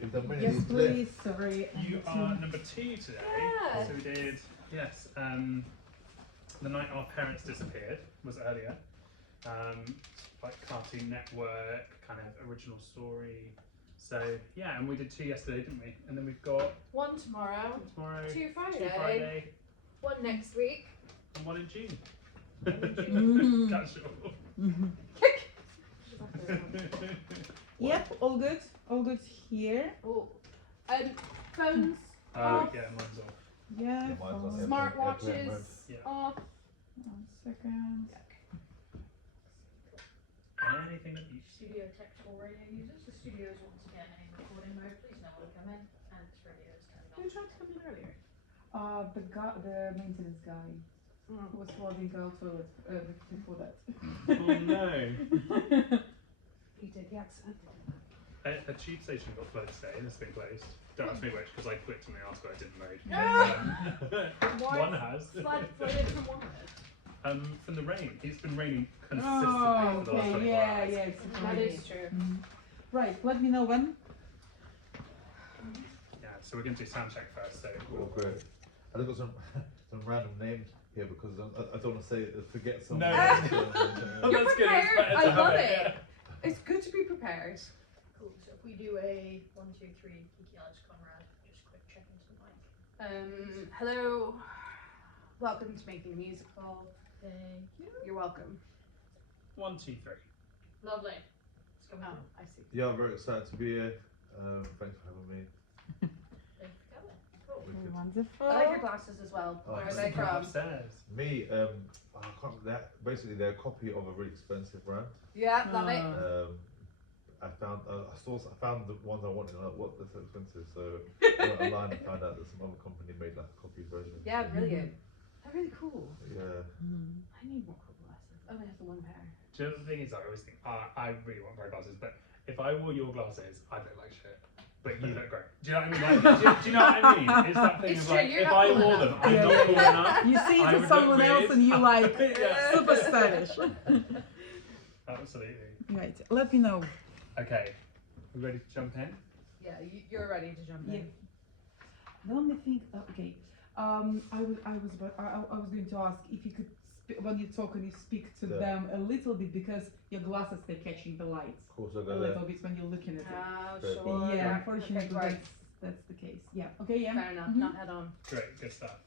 If the minute Yes, is please. Sorry. You are number 2 today. Yeah. So we did, yes, The Night Our Parents Disappeared was earlier. Like Cartoon Network, kind of original story. So yeah, and we did 2 yesterday, didn't we? And then we've got 1 tomorrow, tomorrow, 2 Friday, 2 Friday, 1 next week. and 1 in June. Mhm. That's sure. Yep, all good. All good here. Oh, phones Oh off, yeah, mine's off. Yeah. mine's on phone. airplane smartwatches mode. Yeah. off. 1 second. Anything that you Studio textual radio users. The studio is once again in recording mode. Please know when to come in, and this radio is turned Who on. tried to come in earlier? The maintenance guy who was flooding our toilet before that. Oh no. He did the accident. A tube station got flooded today and it's been closed. Don't ask me which, because I clicked on the article I didn't load. Why? One has. Flooded from one of it. From the rain. It's been raining consistently Oh, for the last 24 okay. Yeah, hours. yeah. It's That raining. is true. Right. Let me know when. Yeah, so we're going to do sound check first. So Oh, great. I've got some random names here because I don't want to say forget some. No. You're That's good, it's prepared. better to I have love it, it. It's good to be prepared. Cool. So if we do a 1, 2, 3, Kiki, Alex, Conrad, just quick check into the mic. Hello. Welcome to Making a Musical. Thank you. You're welcome. 1, 2, 3. Lovely. Let's go with Oh, you. I see. Yeah, I'm very excited to be here. Thanks for having me. Thanks for coming. Cool. Wicked. Wonderful. I like your glasses as well. Oh, Where are thank they you. from? Upstairs. Me, I can't. Basically, they're a copy of a really expensive brand. Yeah, love it. I found the ones I wanted. Like, what? They're so expensive. So I went online and found out that some other company made like a copy version. Yeah, brilliant. They're really cool. Yeah. I need more cool glasses. I only have the 1 pair. Do you know the thing is, I always think, I really want pair of glasses, but if I wore your glasses, I'd look like shit. But you look great. Do you know what I mean? Like, do you know what I mean? It's that thing It's of true, like, you're if not I cool wore enough. them, I'm Yeah, not yeah, cool yeah. enough. You see I it would to someone look else weird. and you like Yeah. super stylish. Absolutely. Right. Let me know. Okay, we ready to jump in? Yeah, you're ready to jump in. Yeah. The only thing. Okay. I was going to ask if you could when you talk and you speak to Yeah. them a little bit because your glasses they're catching the lights Of course, I a got little that. bit when you're looking at it. Oh, Okay. sure. Yeah, Okay, unfortunately right. that's the case. Yeah. Okay. Yeah. Fair enough. Mhm. Not head on. Great, good stuff.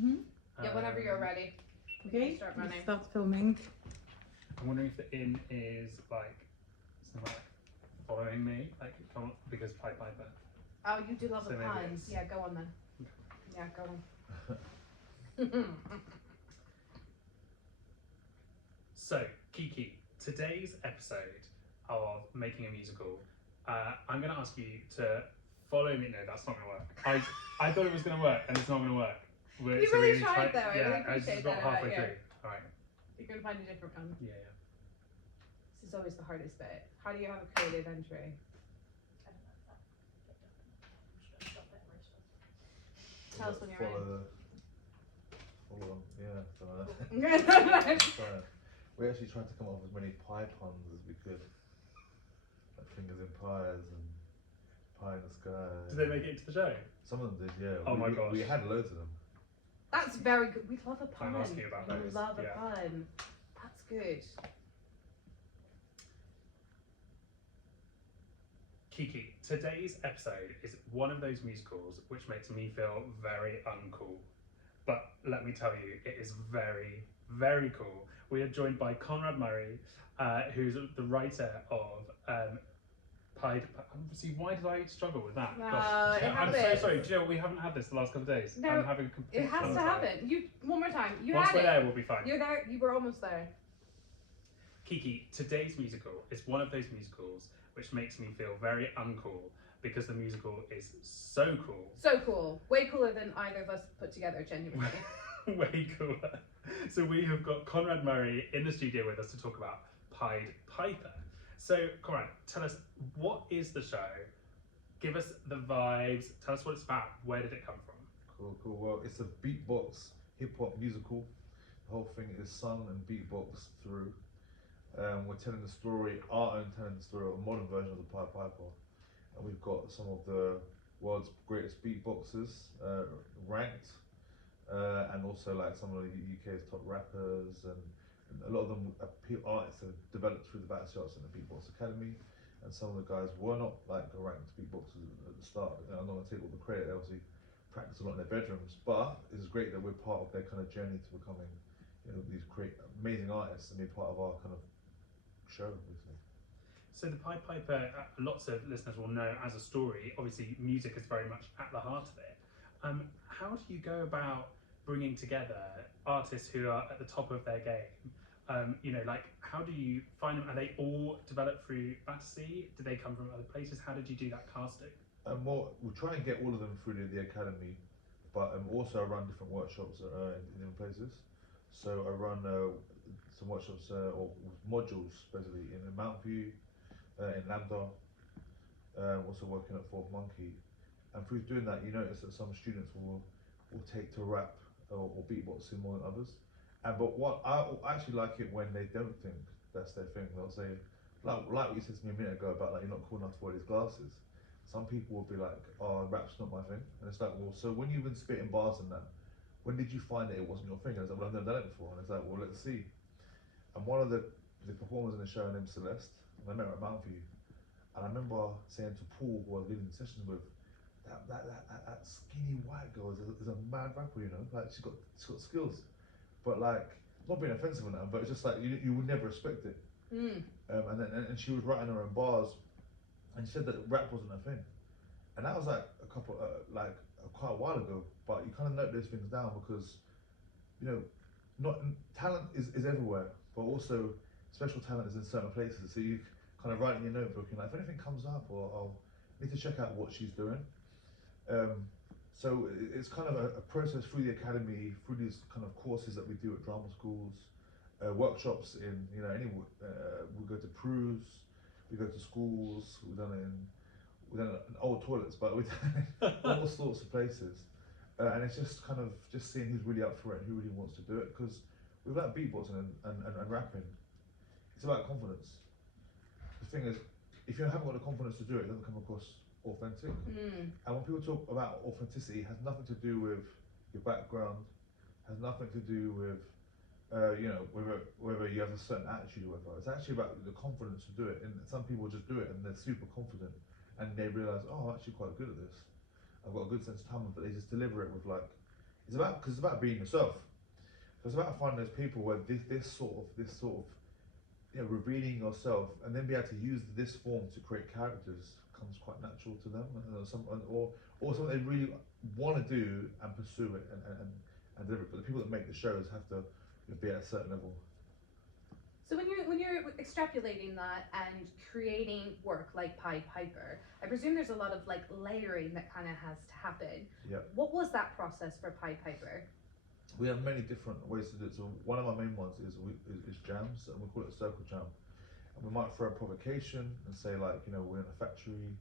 Mhm. Yeah, whenever you're ready. we Okay. can start Let's running. start filming. I'm wondering if the in is like, something like following me, like because Pied Piper. Oh, you do love So the maybe puns. it's- Yeah, go on then. Yeah, go on. So, Kiki, today's episode of Making a Musical, I'm going to ask you to follow me. No, that's not going to work. I thought it was going to work, and it's not going to work. You So really need to tried, try- though. I Yeah, really I just appreciate got that halfway about you. through. All right. You're gonna find a different one. Yeah. This is always the hardest bit. How do you have a creative entry? I don't know if that picked up in the I'm just gonna stop it where it's supposed to. Tell us when you're in. Follow on. Yeah. So, Right. we actually tried to come up with as many pie puns as we could. Like fingers in pies and pie in the sky. Did they make it into the show? Some of them did, yeah. Oh my gosh. We had loads of them. That's very good. We love a pun. I'm asking you about We those, love a yeah. pun. That's good. Kiki, today's episode is one of those musicals which makes me feel very uncool. But let me tell you, it is very, very cool. We are joined by Conrad Murray, who's the writer of Pied Piper. See, why did I struggle with that? No, Gosh. it I'm so happens. sorry. Do you know, we haven't had this the last couple of days. No, I'm having a complete It has to time. happen. You one more time. You Once had we're it. there, we'll be fine. You're there. You were almost there. Kiki, today's musical is one of those musicals which makes me feel very uncool because the musical is so cool. So cool. Way cooler than either of us put together. Genuinely. Way cooler. So we have got Conrad Murray in the studio with us to talk about Pied Piper. So Conrad, tell us, what is the show? Give us the vibes. Tell us what it's about. Where did it come from? Cool. Well, it's a beatbox hip hop musical. The whole thing is sung and beatbox through. We're telling the story, our own telling the story of a modern version of the Pied Piper. and we've got some of the world's greatest beatboxers ranked, and also like some of the UK's top rappers, and a lot of them are artists that have developed through the Battersea Arts and the Beatbox Academy. And some of the guys were not like ranked beatboxers at the start. I'm not gonna take all the credit. They obviously practice a lot in their bedrooms, but it's great that we're part of their kind of journey to becoming, these great, amazing artists and be part of our kind of show, obviously. So the Pied Piper, lots of listeners will know as a story. Obviously, music is very much at the heart of it. How do you go about bringing together artists who are at the top of their game? How do you find them? Are they all developed through Battersea? Do they come from other places? How did you do that casting? Well, we'll try and get all of them through the academy, but also I run different workshops in different places. So I run some workshops or modules basically in Mount View, in Lambda, also working at Fourth Monkey. And through doing that, you notice that some students will take to rap or beatboxing more than others. But what I actually like it when they don't think that's their thing. They'll say, like what you said to me a minute ago about like you're not cool enough to wear these glasses. Some people will be like, oh, rap's not my thing. And it's like, well, so when you've been spitting bars and that, when did you find that it wasn't your thing? And I was like, well, I've never done it before. And it's like, well, let's see. And one of the performers in the show named Celeste, and I met her at Mount View. And I remember saying to Paul, who I was leading the sessions with, that skinny white girl is a mad rapper, like she's got skills. But like, not being offensive on that, but it's just like you would never expect it. And she was writing her own bars, and she said that rap wasn't her thing. And that was like quite a while ago. But you kind of note those things down because, not talent is everywhere, but also special talent is in certain places. So you kind of write in your notebook, and like if anything comes up, or I'll need to check out what she's doing. So it's kind of a process through the academy, through these kind of courses that we do at drama schools, workshops in we go to Peru's, we go to schools, we've done it in old toilets, but we've done it in all sorts of places, and it's just kind of just seeing who's really up for it and who really wants to do it. Because with that beatboxing and rapping, it's about confidence. The thing is, if you haven't got the confidence to do it, it doesn't come across authentic. And when people talk about authenticity, it has nothing to do with your background, has nothing to do with whether you have a certain attitude or whatever. It's actually about the confidence to do it. And some people just do it and they're super confident and they realise, oh, I'm actually quite good at this. I've got a good sense of timing, but they just deliver it with it's about being yourself. So it's about finding those people where this sort of revealing yourself and then be able to use this form to create characters comes quite natural to them, or something they really want to do and pursue it and deliver it. But the people that make the shows have to be at a certain level. So when you're extrapolating that and creating work like Pied Piper, I presume there's a lot of like layering that kind of has to happen. Yeah. What was that process for Pied Piper? We have many different ways to do it. So one of our main ones is jams, and we call it a circle jam. And we might throw a provocation and say like, we're in a factory,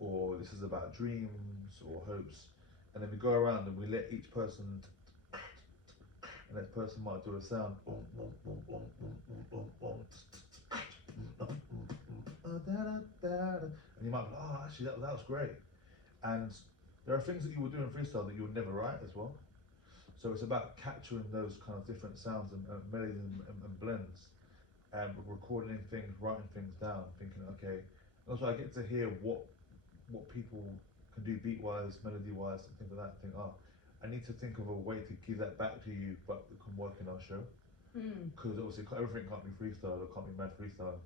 or this is about dreams or hopes. And then we go around and we let each person, and that person might do a sound. And you might be like, oh, actually that was great. And there are things that you will do in freestyle that you would never write as well. So it's about capturing those kind of different sounds and melodies and blends. And recording things, writing things down, thinking, okay. And also I get to hear what people can do beat-wise, melody-wise, and things like that. And think, I need to think of a way to give that back to you, but it can work in our show. Because obviously everything can't be freestyle, or can't be mad freestyle.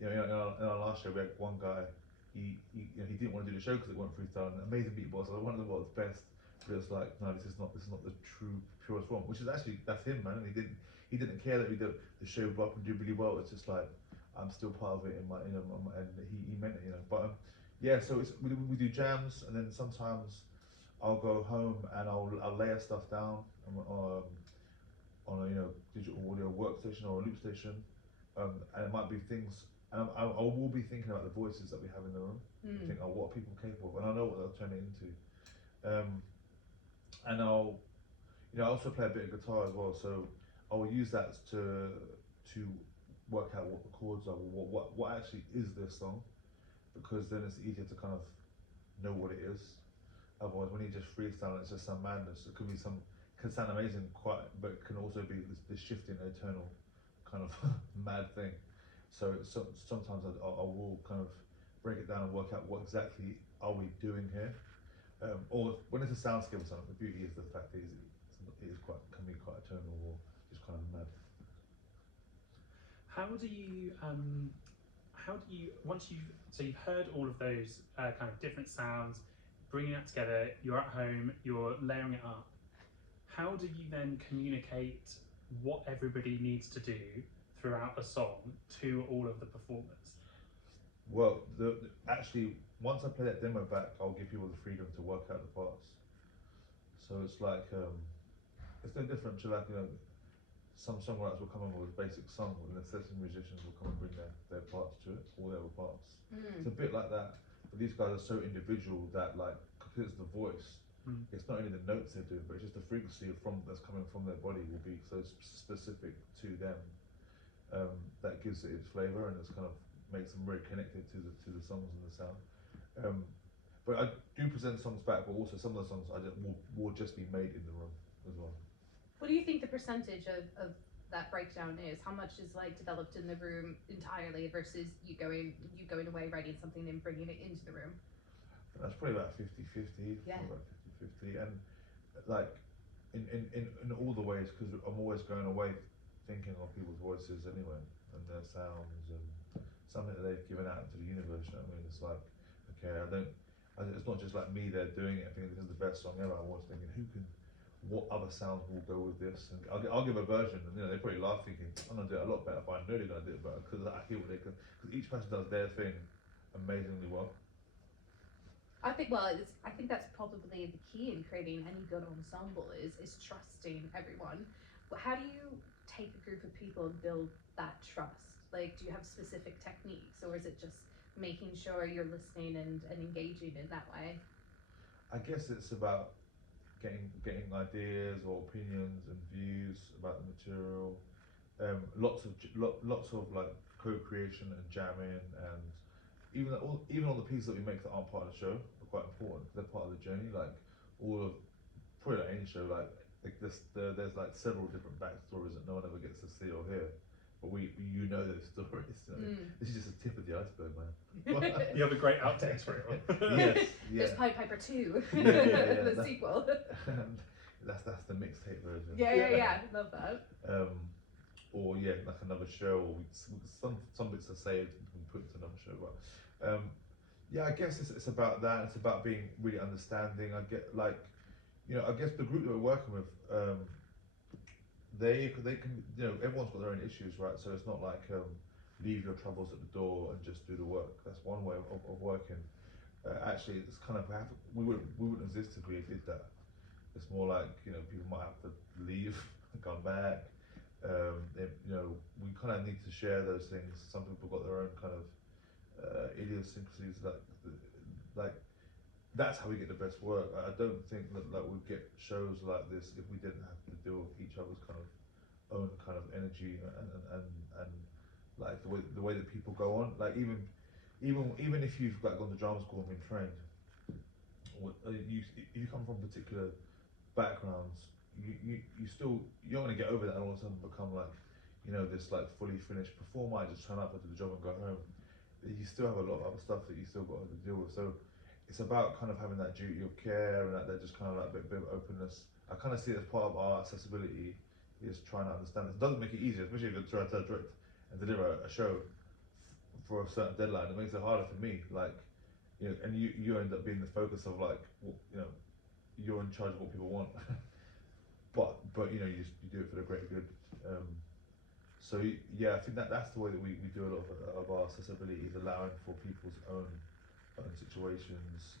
In our last show, we had one guy. He didn't want to do the show because it wasn't freestyle. And amazing beatbox, like one of the world's best. But it's like, no, this is not the true purest form. Which is actually, that's him, man. And he didn't care that we did the show block and do really well. It's just like, I'm still part of it in my, and he meant it, But yeah, so we do jams, and then sometimes I'll go home and I'll layer stuff down on a digital audio workstation or a loop station, and it might be things, and I will be thinking about the voices that we have in the room. Think, what are people capable of, and I know what they'll turn it into. And I'll also play a bit of guitar as well, so I'll use that to work out what the chords are, what actually is this song, because then it's easier to kind of know what it is. Otherwise, when you just freestyle, it's just some madness. It could be can sound amazing, but it can also be this shifting, eternal kind of mad thing. So sometimes I will kind of break it down and work out what exactly are we doing here. Or when it's a soundscape or something, the beauty is the fact that can be quite eternal or just kind of mad. How do you you've heard all of those kind of different sounds, bringing that together, you're at home, you're layering it up. How do you then communicate what everybody needs to do throughout a song to all of the performers? Well, actually, once I play that demo back, I'll give people the freedom to work out the parts. So it's like, it's no different to like, some songwriters will come in with a basic song, and then certain musicians will come and bring their parts to it, all their other parts. It's a bit like that, but these guys are so individual that like, because it's the voice, it's not only the notes they're doing, but it's just the frequency that's coming from their body will be so specific to them. That gives it its flavour, and it's kind of makes them very connected to the songs and the sound. But I do present songs back, but also some of the songs will just be made in the room as well. What do you think the percentage of that breakdown is? How much is like developed in the room entirely versus you going away, writing something and bringing it into the room? That's probably about 50-50. Yeah. About 50-50, and like in all the ways, because I'm always going away thinking of people's voices anyway, and their sounds and something that they've given out into the universe. You know what I mean? It's like, okay, it's not just like me there doing it. I think this is the best song ever. I'm always thinking, what other sounds will go with this? And I'll give a version, and they probably laugh thinking, I'm gonna do it a lot better, but I know they're gonna do it better because I hear what they can. Because each person does their thing amazingly well. I think that's probably the key in creating any good ensemble is trusting everyone. But how do you take a group of people and build that trust? Like, do you have specific techniques, or is it just making sure you're listening and engaging in that way? I guess it's about getting ideas or opinions and views about the material. Lots of like co-creation and jamming, and even all the pieces that we make that aren't part of the show are quite important. They're part of the journey. Like probably like any show, like there's like several different backstories that no one ever gets to see or hear. But those stories. So this is just a tip of the iceberg, man. You have a great outtakes reel. Yes, yeah. There's Pied Piper 2, yeah, the sequel. That's the mixtape version. Yeah, love that. Or like another show, or some bits are saved and we can put into another show. But I guess it's about that. It's about being really understanding. I guess the group that we're working with, they can, everyone's got their own issues, right? So it's not like leave your troubles at the door and just do the work. That's one way of working. Actually, it's kind of we wouldn't exist if we did that. It's more like people might have to leave and come back. We kind of need to share those things. Some people got their own kind of idiosyncrasies. Like that's how we get the best work. I don't think that we'd get shows like this if we didn't have to deal with each other's kind of own kind of energy and like the way that people go on. Like even if you've like gone to drama school and been trained, you come from particular backgrounds, you're gonna get over that and all of a sudden become like this like fully finished performer. I just turn up, I do the job and go home. You still have a lot of other stuff that you still got to deal with. So it's about kind of having that duty of care and that just kind of like a bit of openness. I kind of see it as part of our accessibility is trying to understand this. It doesn't make it easier, especially if you're trying to direct and deliver a show for a certain deadline. It makes it harder for me, like and you end up being the focus of like you're in charge of what people want. but you do it for the greater good. So I think that's the way that we do a lot of our accessibility, is allowing for people's own situations,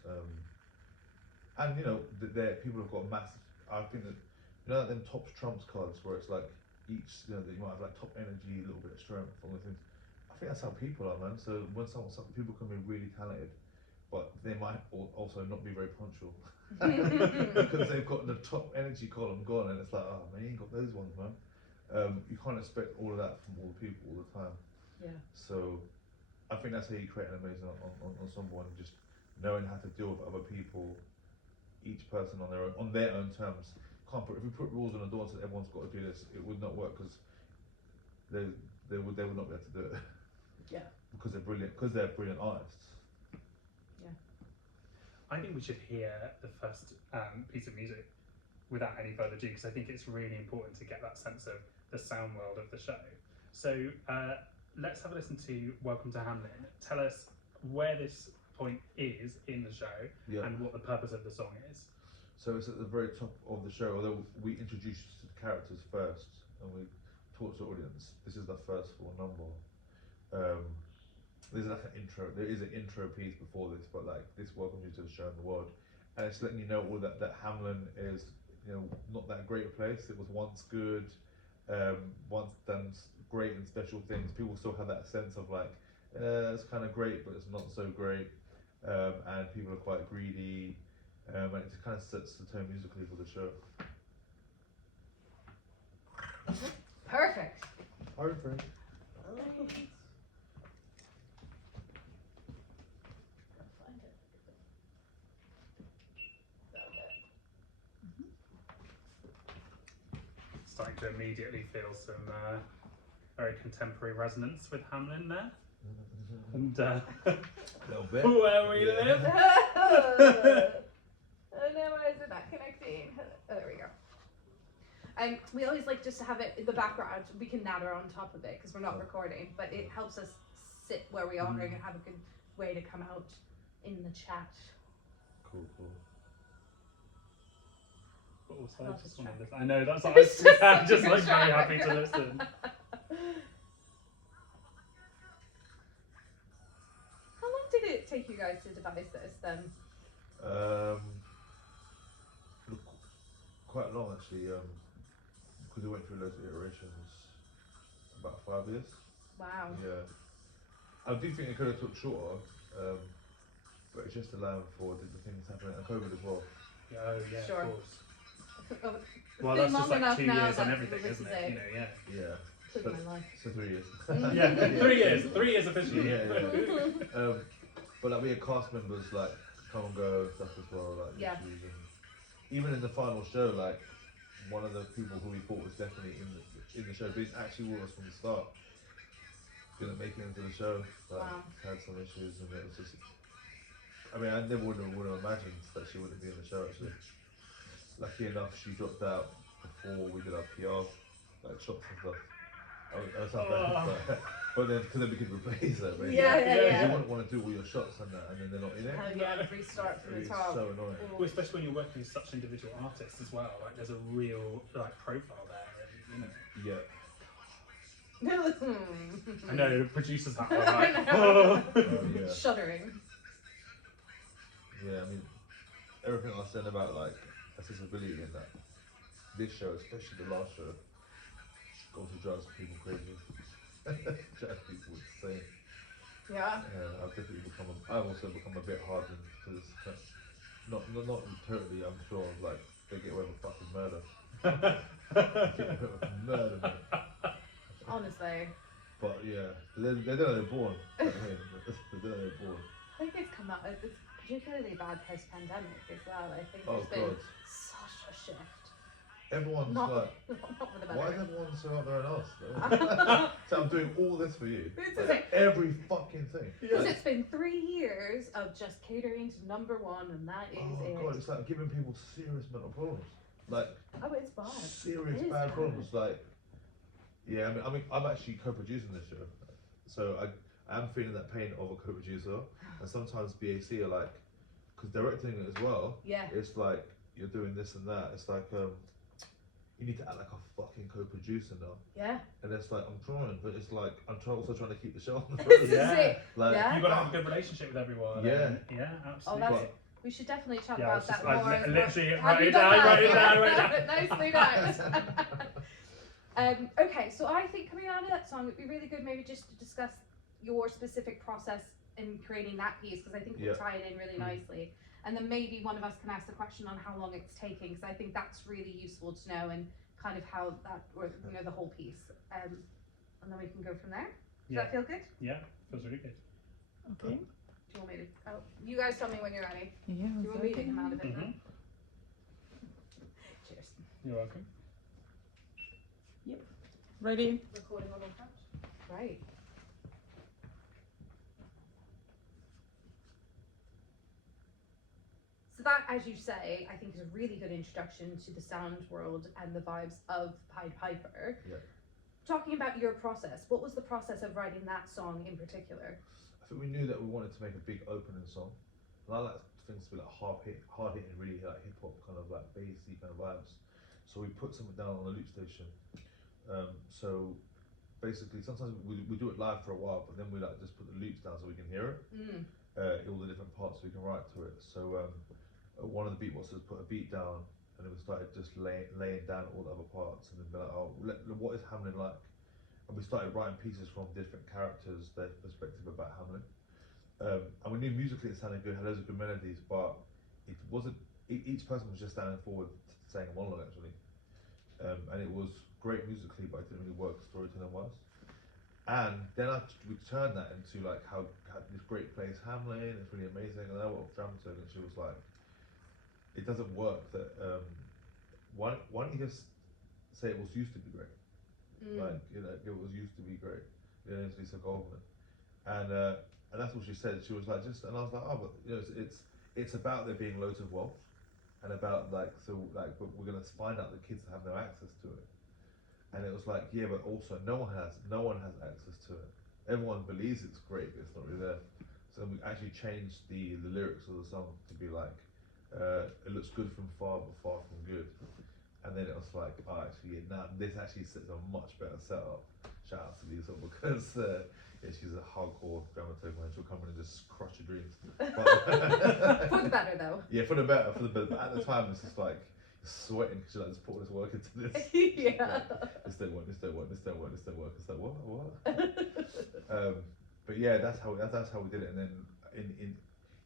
and people have got massive. I think that like them top trumps cards where it's like each that you might have like top energy, a little bit of strength, all the things. I think that's how people are, man. So when some people can be really talented, but they might also not be very punctual because they've got the top energy column gone, and it's like, oh man, you ain't got those ones, man. You can't expect all of that from all the people all the time. Yeah. So I think that's how you create an amazing ensemble, and just knowing how to deal with other people, each person on their own terms. If we put rules on the door and said everyone's got to do this, it would not work, because they would not be able to do it. Yeah. Because they're brilliant artists. I think we should hear the first piece of music without any further ado, because I think it's really important to get that sense of the sound world of the show. So let's have a listen to Welcome to Hamlin. Tell us where this point is in the show and what the purpose of the song is. So it's at the very top of the show, although we introduce the characters first and we talk to the audience. This is the first full number. There's like an intro. There is an intro piece before this, but like this welcomes you to the show and the world, and it's letting you know all that Hamlin is, not that great a place. It was once good, once done great and special things. People still have that sense of like, it's kind of great, but it's not so great, and people are quite greedy, and it kind of sets the tone musically for the show. Perfect. Perfect. Starting to immediately feel some very contemporary resonance with Hamlin there. And Little bit. where we live. Oh no, why is it not connecting? Oh, there we go. We always like just to have it in the background. We can natter on top of it because we're not recording, but it helps us sit where we are and have a good way to come out in the chat. Cool. But also, Love I just this wanted track. to, I know, that's It's just I'm such a just good like very track. happy to listen. How long did it take you guys to devise this then? Look, quite long actually, because we went through loads of iterations. About 5 years. Wow. Yeah. I do think it could have took shorter, but it's just allowing for the things happening and COVID as well. Oh yeah, Sure. of course. Oh, Well, been that's just long enough like 2 now years on that everything, this isn't is it? it. You know, yeah. Yeah. took my life. So 3 years. Yeah, 3 years. 3 years officially. Yeah. But like we had cast members like come and go and stuff as well, like Yeah. issues, and even in the final show, like one of the people who we thought was definitely in the show didn't actually with us from the start. Didn't make it into the show. Like Wow. had some issues, and it was just. I mean, I never would have imagined that she wouldn't be in the show actually. Lucky enough, she dropped out before we did our PR, like shots and stuff. I was bad, but then because we could replace her, basically. Yeah. You wouldn't want to do all your shots and that, and then they're not in it. Hell yeah, restart from the It's top. so annoying. Well, especially when you're working with such individual artists as well. Like, there's a real like profile there, and, you know. Yeah. I know the producers that are I like, know. Yeah. Shuddering. Yeah. I mean, everything I was saying about like accessibility in that this show, especially the last show, also drives people crazy. Drives people insane. Yeah. I've also become a bit hardened to this. Not totally. I'm sure. Like they get away with fucking murder. Get away with murder, mate. Honestly. But yeah, they don't know they're born. They don't know they're born. I think it's come out, it's particularly bad post-pandemic as well. I think Oh there's been God. such a shift. Everyone's Not, like, not for the why is better. everyone so out there and us? So I'm doing all this for you. It's Like, okay. every fucking thing. Because it's been 3 years of just catering to number one, and that is Oh it. God, it's like giving people serious mental problems. Like Oh, it's bad. serious It is bad bad. problems. Like, yeah, I mean, I'm actually co-producing this show, so I am feeling that pain of a co-producer, and sometimes BAC are like, because directing it as well, Yeah. it's like you're doing this and that. It's like you need to act like a fucking co-producer now, Yeah. and it's like I'm trying, but it's like I'm also trying to keep the show on the This road. is Yeah. it. Like, Yeah. You've got to have a good relationship with everyone. Yeah. And, yeah, Oh, absolutely. that's But- We should definitely chat Yeah, I was about just- that I more. as literally well. write Have you it done down, that? write it Yeah. down, write it Nicely done. Okay, so I think coming out of that song, it'd be really good maybe just to discuss your specific process in creating that piece, because I think we'll Yeah. tie it in really nicely. And then maybe one of us can ask the question on how long it's taking, because I think that's really useful to know, and kind of how that, or the whole piece. And then we can go from there. Does Yeah. that feel good? Yeah, feels really good. Okay. Do you want me to? Oh, you guys tell me when you're ready. Yeah. Do you want me to take him out of it? Mhm. Cheers. You're welcome. Ready? Recording on all caps. Right. So that, as you say, I think is a really good introduction to the sound world and the vibes of Pied Piper. Yeah. Talking about your process, what was the process of writing that song in particular? I think we knew that we wanted to make a big opening song. And I like things to be like hard hitting, really like hip hop kind of like bassy kind of vibes. So we put something down on the loop station. So basically, sometimes we do it live for a while, but then we like just put the loops down so we can hear it, all the different parts so we can write to it. So one of the beatboxers put a beat down, and then we started just laying down all the other parts, and then be like, oh, what is Hamlin like? And we started writing pieces from different characters, their perspective about Hamlin. And we knew musically it sounded good, had loads of good melodies, but it wasn't. Each person was just standing forward saying a monologue actually, and it was great musically, but it didn't really work storytelling wise. And then we turned that into like how this great place Hamlin, it's really amazing, and I went off dramaturg, and she was like, it doesn't work. That why don't you just say it was used to be great, like it was used to be great. You know, Lisa Goldman, and that's what she said. She was like, just, and I was like, oh, but you know, it's about there being loads of wealth, and about like but we're gonna find out that kids have no access to it. And it was like, yeah, but also no one has access to it. Everyone believes it's great, but it's not really there. So we actually changed the lyrics of the song to be like, it looks good from far, but far from good. And then it was like, oh, actually, yeah, now this actually sets a much better setup. Shout out to Lisa, because yeah, she's a hardcore dramaturg, man. She'll come in and just crush your dreams. But, For the better, though. yeah, for the better. But at the time, it's just like sweating because you're like, just put all this work into this. Yeah. Like, this don't work. It's like what? But yeah, that's how we did it. And then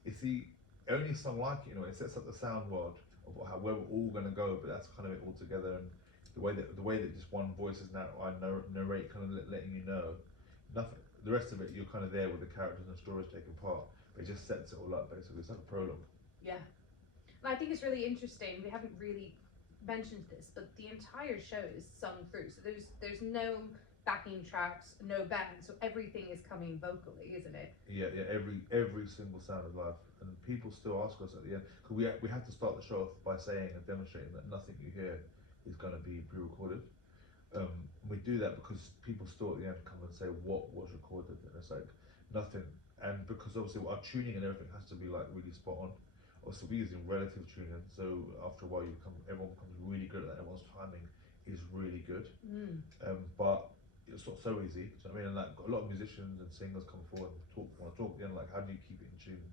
it's the only song like it. You know, it sets up the sound world of where we're all gonna go. But that's kind of it all together. And the way that just one voice is now I narrate, kind of letting you know. Nothing. The rest of it, you're kind of there with the characters and the stories taking part. But it just sets it all up basically. It's like a prologue. Yeah. And I think it's really interesting. We haven't really mentioned this, but the entire show is sung through. So there's no backing tracks, no band. So everything is coming vocally, isn't it? Yeah. Every single sound is live, and people still ask us at the end because we have to start the show off by saying and demonstrating that nothing you hear is going to be pre-recorded. We do that because people still at the end come and say what was recorded, and it's like nothing. And because obviously our tuning and everything has to be like really spot on. Also, we're using relative tuning, so after a while, everyone becomes really good at that. Everyone's timing is really good, but it's not so easy. So I mean, and like a lot of musicians and singers come forward and want to talk again. Like, how do you keep it in tune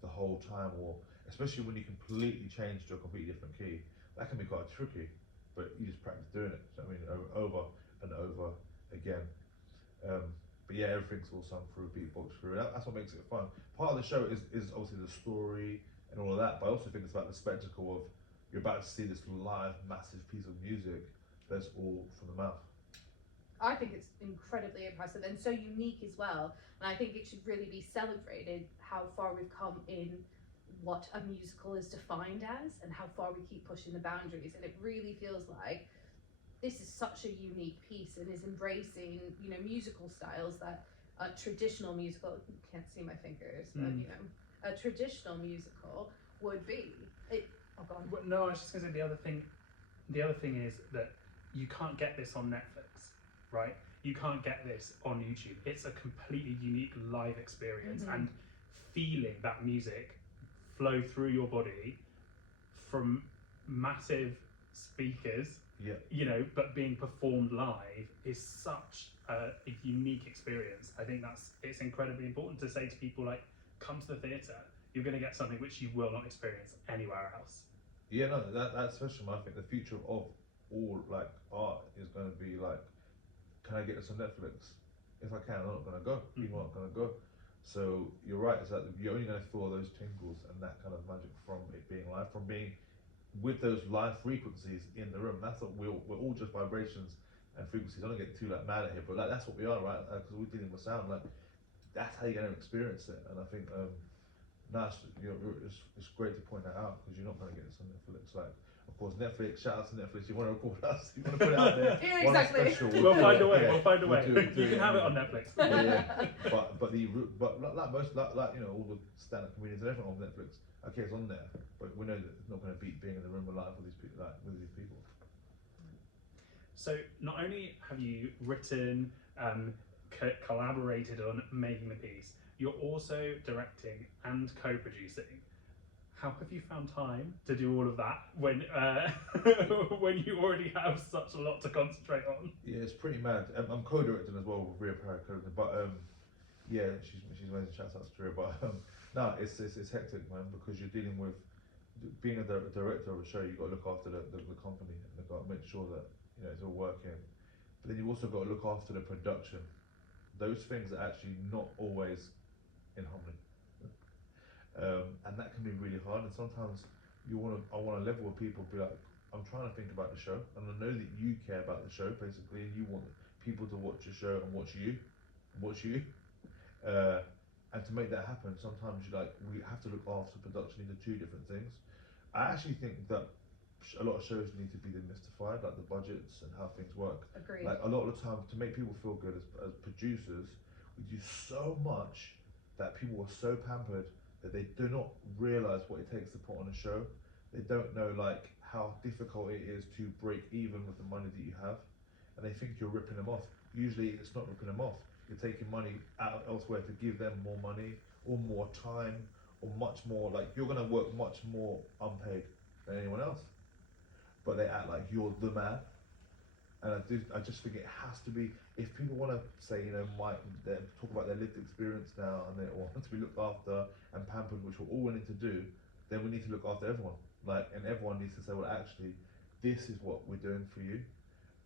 the whole time, or especially when you completely change to a completely different key? That can be quite tricky, but you just practice doing it. So I mean, over and over again. But yeah, everything's all sung through, beatbox through. That's what makes it fun. Part of the show is obviously the story and all of that, but I also think it's about the spectacle of you're about to see this live, massive piece of music that's all from the mouth. I think it's incredibly impressive and so unique as well. And I think it should really be celebrated how far we've come in what a musical is defined as and how far we keep pushing the boundaries. And it really feels like this is such a unique piece and is embracing, you know, musical styles that a traditional musical, you can't see my fingers, but you know, a traditional musical would be. Oh god. Well, no, I was just gonna say the other thing is that you can't get this on Netflix, right? You can't get this on YouTube. It's a completely unique live experience, and feeling that music flow through your body from massive speakers, you know, but being performed live is such a unique experience. I think it's incredibly important to say to people, like, come to the theatre, you're going to get something which you will not experience anywhere else. Yeah, no, that's especially I think the future of all like art is going to be like, can I get this on Netflix? If I can, I'm not going to go. People aren't going to go. So you're right. It's like you're only going to feel those tingles and that kind of magic from it being live, from being with those live frequencies in the room. That's what we're all just vibrations and frequencies. I don't get too like mad at here, but like that's what we are, right? Because we're dealing with sound. Like that's how you're going to experience it. And I think it's great to point that out because you're not going to get this on Netflix. Like, of course, Netflix. Shout out to Netflix. You want to record us? You want to put it out there? Yeah, on a exactly. special, We'll find a way. yeah, We'll find a way. we'll do You it, can have it on Netflix. Yeah. But like all the stand-up comedians and everything on Netflix. Okay, it's on there, but we know that it's not going to beat being in the room alive with these people. With these people. So not only have you written, collaborated on making the piece, you're also directing and co-producing. How have you found time to do all of that when when you already have such a lot to concentrate on? Yeah, it's pretty mad. I'm co-directing as well with Rhea Parrott, but yeah, she's amazing. Shouts out to Rhea, but no, it's hectic, man, because you're dealing with being a director of a show. You've got to look after the company, and you've got to make sure that it's all working. But then you've also got to look after the production. Those things are actually not always in harmony. And that can be really hard, and sometimes I want to level with people, be like, I'm trying to think about the show, and I know that you care about the show basically, and you want people to watch the show and watch you, and to make that happen, sometimes we have to look after production into two different things. I actually think that a lot of shows need to be demystified, like the budgets and how things work. Agreed. Like a lot of the time, to make people feel good as producers, we do so much that people are so pampered that they do not realise what it takes to put on a show. They don't know how difficult it is to break even with the money that you have, and they think you're ripping them off. Usually it's not ripping them off. You're taking money out elsewhere to give them more money or more time or much more. You're gonna work much more unpaid than anyone else, but they act like you're the man. And I just think it has to be, if people want to say, talk about their lived experience now and they want to be looked after and pampered, which we're all willing to do, then we need to look after everyone. And everyone needs to say, well, actually, this is what we're doing for you.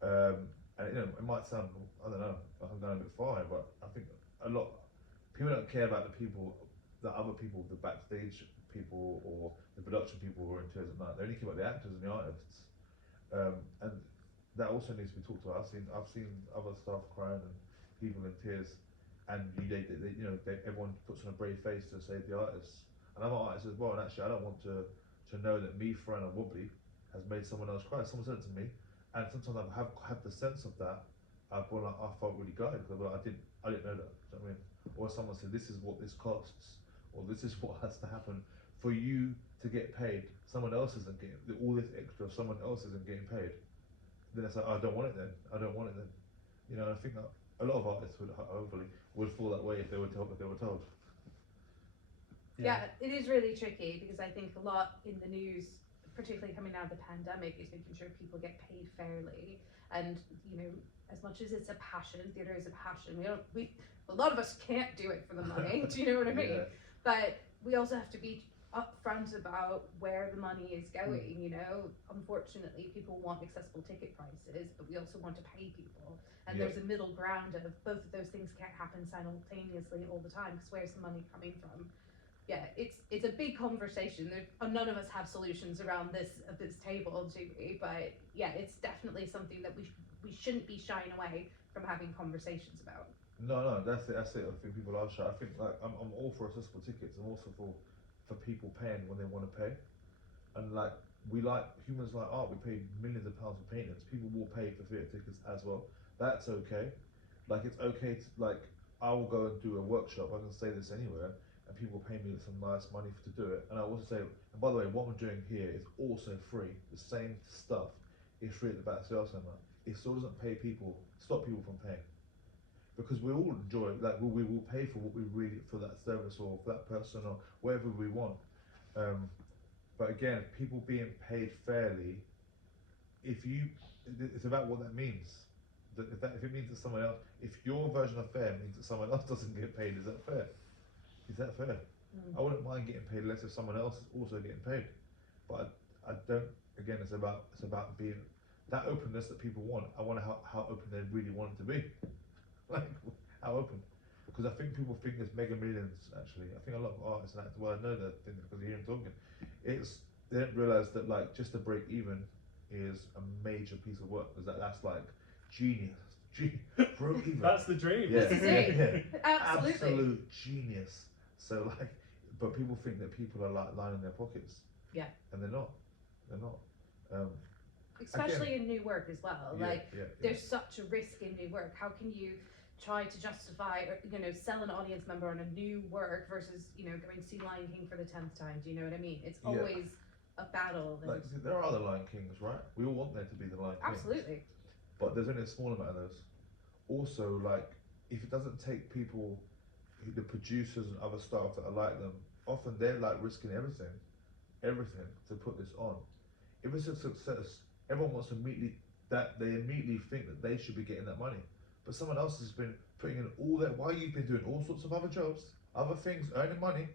And it might sound, I don't know, like I'm going a bit far, but I think people don't care about the other people, the backstage people or the production people who are in tears at night. They only care about the actors and the artists. And that also needs to be talked about. I've seen other staff crying and people in tears, and everyone puts on a brave face to save the artists. And I'm an artist as well, and actually I don't want to know that me, Fran and Wobbly has made someone else cry. Someone said it to me, and sometimes I have had the sense of that. I felt really gutted because I didn't know that. Do you know what I mean? Or someone said, this is what this costs, or this is what has to happen for you to get paid. Someone else isn't getting all this extra. Someone else isn't getting paid. Then it's like, I don't want it then. I think that a lot of artists would feel that way if they were told. Yeah, it is really tricky because I think a lot in the news, particularly coming out of the pandemic, is making sure people get paid fairly. And as much as it's a passion, theatre is a passion. A lot of us can't do it for the money. Do you know what I mean? Yeah. But we also have to be upfront about where the money is going. Unfortunately, people want accessible ticket prices, but we also want to pay people, and there's a middle ground of both of those things can't happen simultaneously all the time, because where's the money coming from? Yeah, it's a big conversation. None of us have solutions around this at this table, do we? But yeah, it's definitely something that we shouldn't be shying away from having conversations about. No, that's it. I think people are shy. I think I'm all for accessible tickets. I'm also for people paying when they want to pay, and humans like art. We pay millions of pounds for paintings. People will pay for theatre tickets as well. That's okay. It's okay to I will go and do a workshop. I can say this anywhere, and people pay me some nice money to do it. And I also say, and by the way, what I'm doing here is also free. The same stuff is free at the Back Sales Centre. It still doesn't stop people from paying. Because we all enjoy, we will pay for what we really, for that service or for that person or whatever we want. But again, people being paid fairly, it's about what that means. If it means that someone else, if your version of fair means that someone else doesn't get paid, is that fair? I wouldn't mind getting paid less if someone else is also getting paid. But I don't, again, it's about being, that openness that people want. I wonder how open they really want it to be. How open? Because I think people think there's mega millions. Actually, I think a lot of artists and actors. Well, I know that because I hear them talking. They don't realise that just to break even is a major piece of work. Because that's genius broke even. That's the dream. Yeah, This is yeah, it. yeah. Absolutely. Absolute genius. So like, but people think that people are like lining their pockets. Yeah. And they're not. They're not. Um, Especially in new work as well. yeah, Like, yeah, there's such a risk in new work. How can you try to justify or, you know, sell an audience member on a new work versus, you know, going to see Lion King for the 10th time? Do you know what I mean? It's Yeah. always a battle. like there are other Lion Kings, right? We all want there to be the Lion King. Absolutely. But there's only a small amount of those. Also, like, if it doesn't take people, the producers and other staff that are like them, often they're like risking everything to put this on. If it's a success, everyone wants to they immediately think that they should be getting that money. But someone else has been putting in all that, while you've been doing all sorts of other jobs, other things, earning money,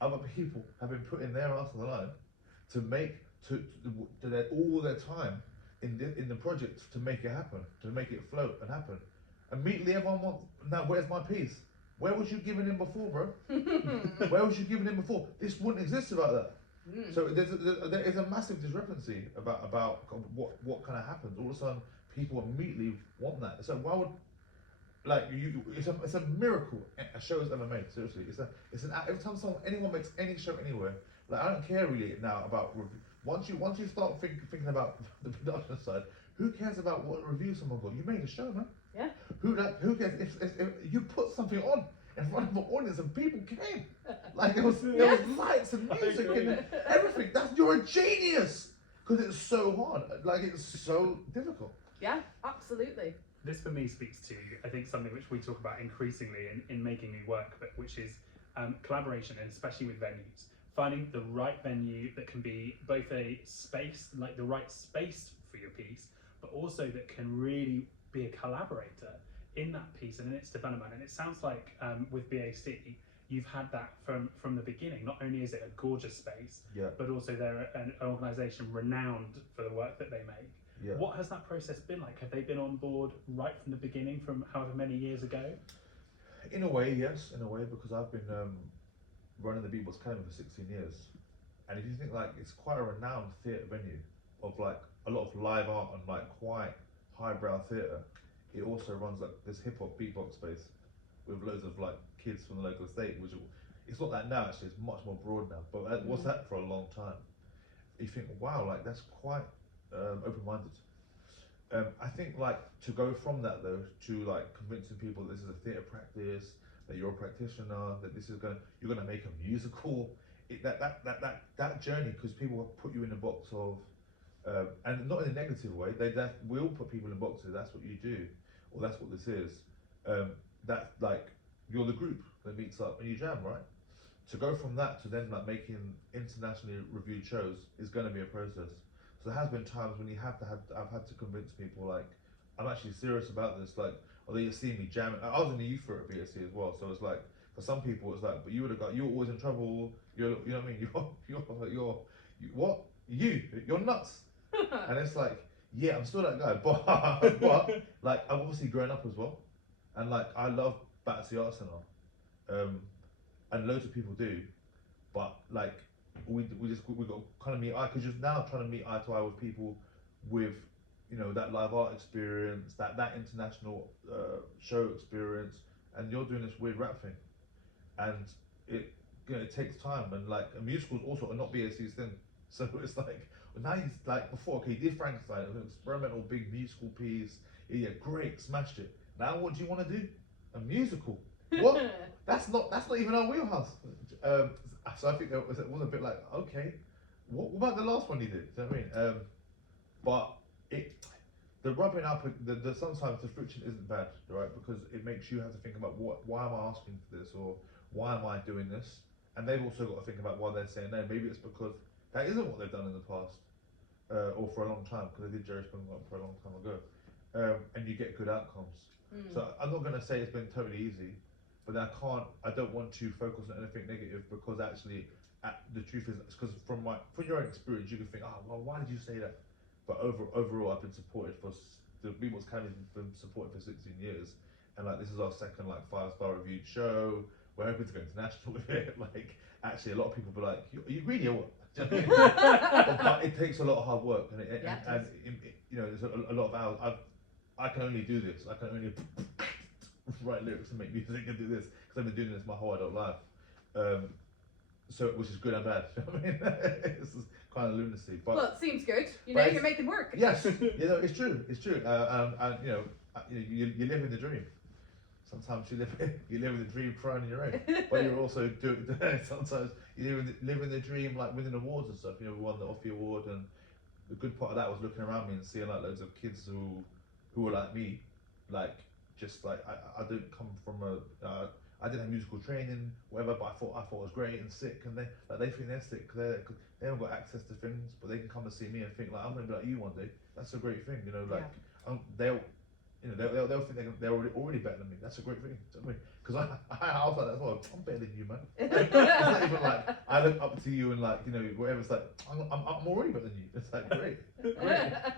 other people have been putting their ass on the line to make, all their time in the project to make it happen, to make it float and happen. Immediately everyone wants, now where's my piece? Where was you giving in before, bro? Where was you giving in before? This wouldn't exist without that. So there is a massive discrepancy about what kind of happens. All of a sudden, people immediately want that. So why would, like, it's a miracle a show has ever made. Seriously, every time anyone makes any show anywhere, like, I don't care really now about once you start thinking about the production side, who cares about what review someone got? You made a show, man. Yeah. Who cares if you put something on in front of an audience and people came? Like, there was lights and music and everything. You're a genius, because it's so hard. Like, it's so difficult. Yeah, absolutely. This for me speaks to, I think, something which we talk about increasingly in making new work, but which is collaboration, and especially with venues. Finding the right venue that can be both a space, like the right space for your piece, but also that can really be a collaborator in that piece and in its development. And it sounds like with BAC, you've had that from the beginning. Not only is it a gorgeous space, Yeah. but also they're an organisation renowned for the work that they make. Yeah. What has that process been like? Have they been on board right from the beginning, from however many years ago? In a way, yes. In a way, because I've been running the Beatbox Academy for 16 years, and if you think, like, it's quite a renowned theatre venue of like a lot of live art and like quite highbrow theatre. It also runs like this hip hop beatbox space with loads of like kids from the local estate, which it's not that now, actually. It's much more broad now, but that was that for a long time. You think, wow, like, that's quite open-minded. I think, like, to go from that though to like convincing people that this is a theatre practice, that you're a practitioner, that you're gonna make a musical. That journey, because people put you in a box of, and not in a negative way. They will put people in boxes. That's what you do, or that's what this is. That's like, you're the group that meets up and you jam, right? To go from that to then like making internationally reviewed shows is going to be a process. So there has been times when I've had to convince people, like, I'm actually serious about this. Like, or they just see me jamming. I was in the youth for at BSC as well, so it's like, for some people it's like, but you were always in trouble. You know what I mean? You're nuts. And it's like, yeah, I'm still that guy, but like, I've obviously grown up as well, and like, I love Battersea Arts Centre, and loads of people do, but like, we got kind of meet eye, because you're now trying to meet eye to eye with people with, you know, that live art experience, that international show experience, and you're doing this weird rap thing, and it takes time, and like, a musical's also not BAC's thing, so it's like, now he's like, before, okay, he did Frankenstein, it was an experimental big musical piece, yeah, great, smashed it. Now what do you want to do? A musical? What? that's not even our wheelhouse. So I think it was a bit like, okay, what about the last one he did? Do you know what I mean? But the rubbing up, sometimes the friction isn't bad, right? Because it makes you have to think about why am I asking for this, or why am I doing this? And they've also got to think about why they're saying no. Maybe it's because that isn't what they've done in the past, or for a long time, because they did Jerry Springer for a long time ago, and you get good outcomes. So I'm not going to say it's been totally easy, but I don't want to focus on anything negative, because actually, the truth is, because from your own experience, you can think, oh, well, why did you say that? But overall, I've been supported the Beatbox Academy has been supported for 16 years, and like, this is our second like 5-star reviewed show. We're hoping to go international with it. Like, actually, a lot of people be like, are you greedy or what? But it takes a lot of hard work, and you know, there's a lot of hours. I can only do this. I can only write lyrics and make music and do this because I've been doing this my whole adult life. So which is good and bad. I mean, it's kind of lunacy. But Well, it seems good. You but know, it's- you're making work. yes, you know, it's true. It's true. And you live in the dream. Sometimes you live in the dream crying in your own, but you're also doing. Sometimes you live in the dream like winning awards and stuff. You know, we won the Offie Award, and the good part of that was looking around me and seeing like loads of kids who were like me, like just like I didn't come from a I didn't have musical training, whatever, but I thought it was great and sick, and they think they're sick because they haven't got access to things, but they can come and see me and think like I'm gonna be like you one day. That's a great thing, you know. Like they'll think they're already better than me. That's a great thing. Because I was like that as well. I'm better than you, man. It's not even like I look up to you and like whatever. It's like I'm already better than you. It's like great.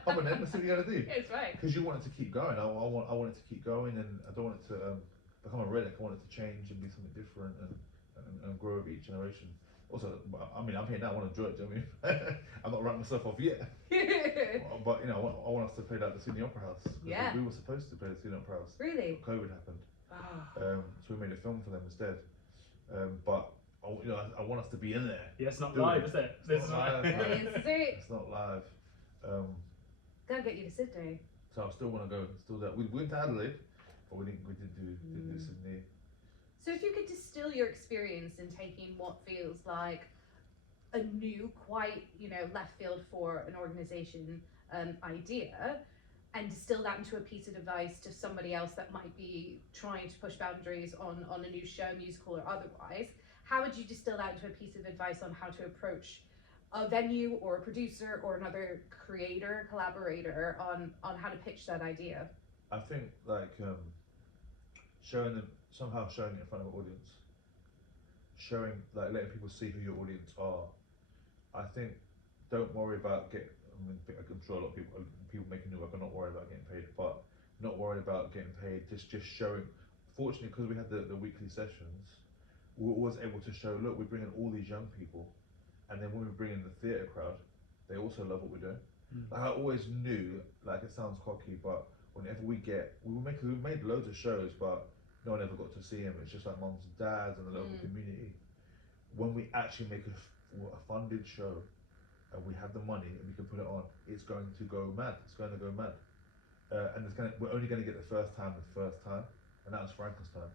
Come on then, let's see what you gotta do. It's right. Because you want it to keep going. I want it to keep going, and I don't want it to become a relic. I want it to change and be something different and grow with each generation. Also, I mean, I'm here now. I want to enjoy it. Do you know what I mean? I'm not writing myself off yet. But I want us to play like the Sydney Opera House. Yeah. We were supposed to play the Sydney Opera House. Really? But COVID happened. Wow. So we made a film for them instead. But I want us to be in there. Yeah, it's not Doing live, it. is it? It's not live. Yeah, it's great. It's not live. Gotta get you to Sydney. So I still want to go. Still there. We went to Adelaide, but we didn't do Sydney. So if you could distill your experience in taking what feels like a new, quite, left field for an organisation idea, and distill that into a piece of advice to somebody else that might be trying to push boundaries on a new show, musical or otherwise, how would you distill that into a piece of advice on how to approach a venue or a producer or another creator, collaborator on how to pitch that idea? I think like somehow showing it in front of an audience, letting people see who your audience are. I think don't worry about I'm sure a lot of people making new work are not worried about getting paid, but not worried about getting paid. Just showing. Fortunately, because we had the weekly sessions, we were always able to show. Look, we're bringing all these young people, and then when we bring in the theatre crowd, they also love what we're doing. Like I always knew, like it sounds cocky, but whenever we made loads of shows, but no one ever got to see them. It's just like mums and dads and the local community. When we actually make a funded show, and we have the money and we can put it on, it's going to go mad. It's going to go mad, and we're only going to get the first time, and that was Frankenstein.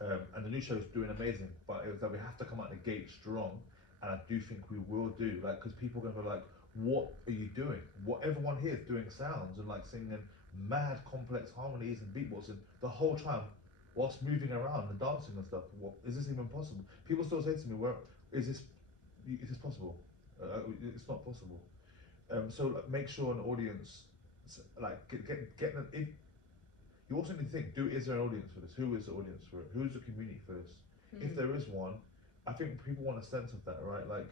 And the new show is doing amazing, but it was like we have to come out the gate strong, and I do think we will do, like, because people are going to be like, what are you doing? What everyone here is doing sounds and like singing mad complex harmonies and beatboxing the whole time whilst moving around and dancing and stuff. What is this even possible? People still say to me, "Where is this possible?" It's not possible. So like, make sure an audience like get them. If you also need to think, is there an audience for this? Who is the audience for it? Who's the community for this? If there is one, I think people want a sense of that, right? Like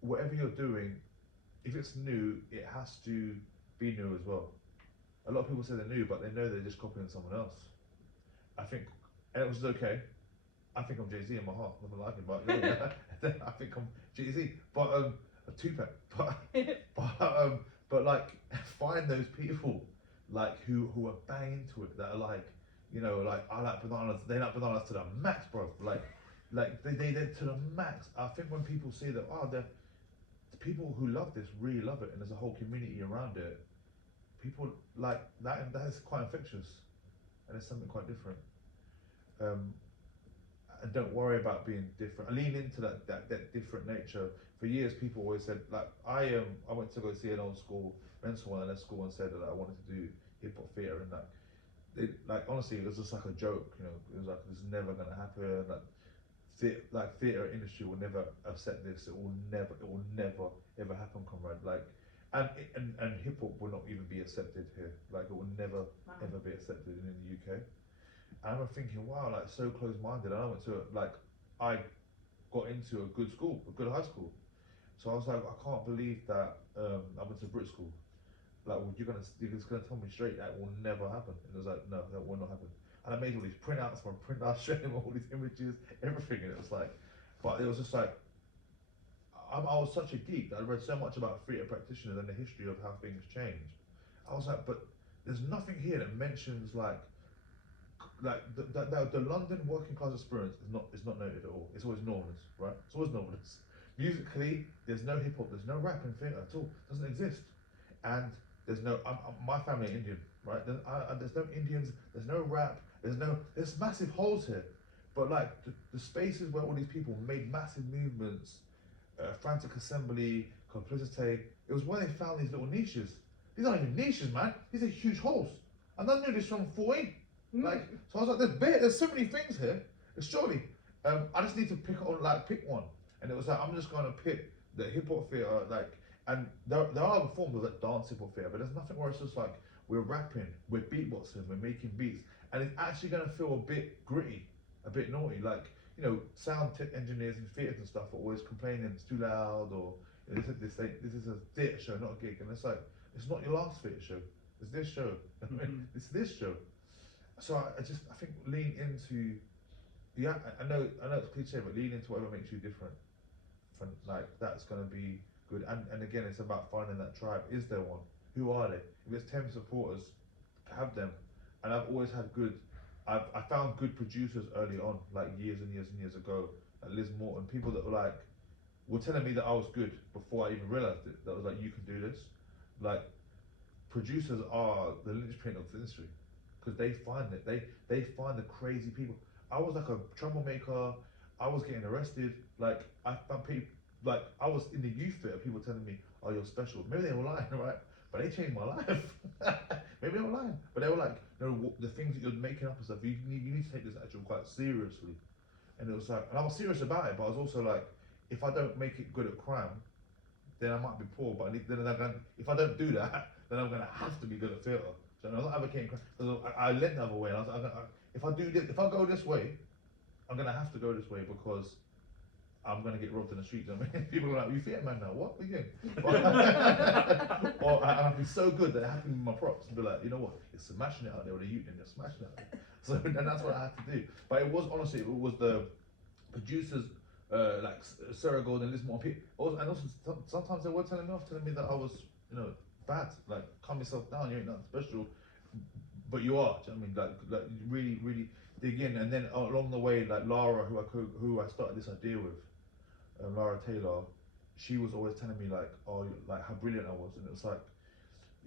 whatever you're doing, if it's new, it has to be new as well. A lot of people say they're new, but they know they're just copying someone else. I think, and it was okay. I think I'm Jay-Z in my heart. I'm not liking, but I think I'm Jay-Z. But a Tupac. But like find those people like who are bang into it, that are like, like I like bananas. They like bananas to the max, bro. Like they're to the max. I think when people see that, the people who love this really love it, and there's a whole community around it. People like that, and that is quite infectious, and it's something quite different. And don't worry about being different. I lean into that different nature. For years, people always said, like, I went to go see an old school mental one, and left school and said that I wanted to do hip hop theatre, and like honestly, it was just like a joke. It was like it's never gonna happen. Like theatre industry will never accept this. It will never ever happen, Conrad. Like, and hip hop will not even be accepted here. Like, it will never ever be accepted in the UK. And I was thinking, wow, like so close-minded. And I got into a good school, a good high school. So I was like, I can't believe that I went to Brit school. Like, well, you're just gonna tell me straight that will never happen. And it was like, no, that will not happen. And I made all these printouts from printouts, showing them all these images, everything. And it was like, but it was just like, I was such a geek that I read so much about theatre practitioners and the history of how things changed. I was like, but there's nothing here that mentions like the London working class experience is not noted at all. It's always normalness, right? It's always normalness. Musically, there's no hip hop, there's no rap in theatre at all. It doesn't exist. And there's no my family are Indian, right? There's no Indians, there's no rap, there's massive holes here. But like the spaces where all these people made massive movements, frantic assembly, complicity, it was where they found these little niches. These aren't even niches, man. These are huge holes. And I knew this from 14. Like, so I was like, there's so many things here. Surely, I just need to pick one. And it was like, I'm just gonna pick the hip hop theatre, like, and there are other forms of like dance hip hop theatre, but there's nothing where it's just like we're rapping, we're beatboxing, we're making beats, and it's actually gonna feel a bit gritty, a bit naughty. Like, you know, sound tech engineers in theatres and stuff are always complaining it's too loud, or you know, this is a theatre show, not a gig, and it's like it's not your last theatre show. It's this show. It's this show. So I think lean into, yeah, I know it's cliche, but lean into whatever makes you different. From, like, that's gonna be good. And again, it's about finding that tribe. Is there one? Who are they? If there's 10 supporters, have them. And I've always had I found good producers early on, like years and years and years ago, like Liz Morton, people that were telling me that I was good before I even realised it. That was like, you can do this. Like, producers are the linchpin of the industry. Because they find it, they find the crazy people. I was like a troublemaker. I was getting arrested. Like, I found people, like, I was in the youth theatre, people telling me, "Oh, you're special." Maybe they were lying, right? But they changed my life. Maybe they were lying, but they were like, "No, the things that you're making up and stuff, you need to take this actually quite seriously." And it was like, and I was serious about it, but I was also like, if I don't make it good at crime, then I might be poor. But if I don't do that, then I'm gonna have to be good at theatre. So I'm not advocating crime, because I leant the other way, and I was like, if I do this, if I go this way, I'm gonna have to go this way because I'm gonna get robbed in the streets. I mean, people are like, "You theatre man now? What? What are you doing?" Or I'll be so good that it happened with my props and be like, "You know what? You're smashing it out there with a youth, and you're smashing it out there." So then that's what I had to do. But it was honestly, it was the producers, like Sarah Gold and Liz Morton, and also sometimes they were telling me that I was, you know, bad. Like, calm yourself down. You ain't nothing special, but you are. Do you know what I mean? Like really, really dig in. And then along the way, like Lara, who I started this idea with, Lara Taylor, she was always telling me like, oh, like how brilliant I was, and it was like,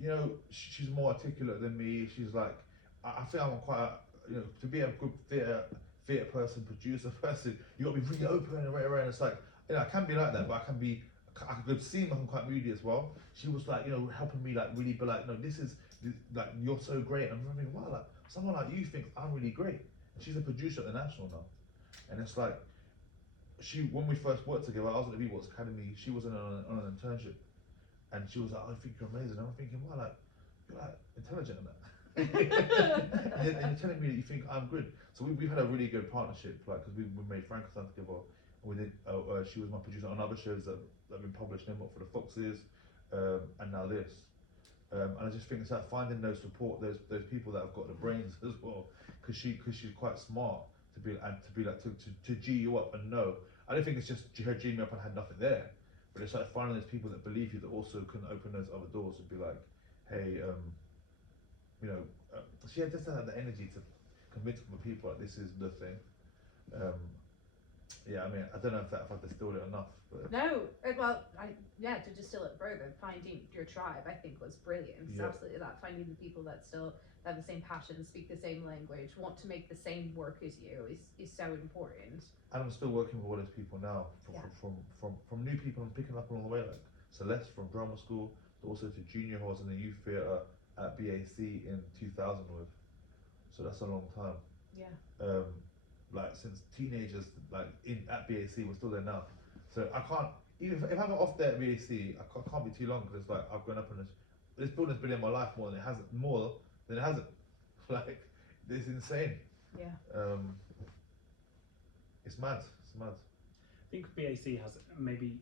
you know, she's more articulate than me. She's like, I think I'm quite, you know, to be a good theatre person, producer person, you got to be really open and right around. It's like, you know, I can be like that, but I could seem like I'm quite moody as well. She was like, you know, helping me like really be like, no, this like, you're so great. And I'm thinking, wow, like someone like you thinks I'm really great. And she's a producer at the National now, and it's like, when we first worked together, I was at the Beatbox Academy. She was on an internship, and she was like, "I think you're amazing." And I'm thinking, "Wow, like you're like intelligent and that." and you're telling me that you think I'm good. So we've had a really good partnership, like, because we made Frankenstein together. And we did. She was my producer on other shows that have been published, for the Foxes, and now this. And I just think it's like finding those people that have got the brains as well, because she's quite smart to be like to G you up and know. I don't think it's just her G me up and had nothing there, but it's like finding those people that believe you, that also can open those other doors and be like, hey, you know, she just had the energy to convince other people like this is the thing. Yeah, I mean, I don't know if I distilled it enough. But No, well, to distill it further, finding your tribe, I think, was brilliant. It's absolutely that, finding the people that still have the same passion, speak the same language, want to make the same work as you is so important. And I'm still working with all those people now, from new people I'm picking up along the way, like Celeste from drama school, but also to junior who I was in the youth theatre at BAC in 2000 with. So that's a long time. Yeah. Like since teenagers, like at BAC, we're still there now. So I can't, even if I'm off there at BAC, I can't be too long, because it's like I've grown up in this building's been in my life more than it hasn't. Like, it's insane. Yeah. It's mad. I think BAC has maybe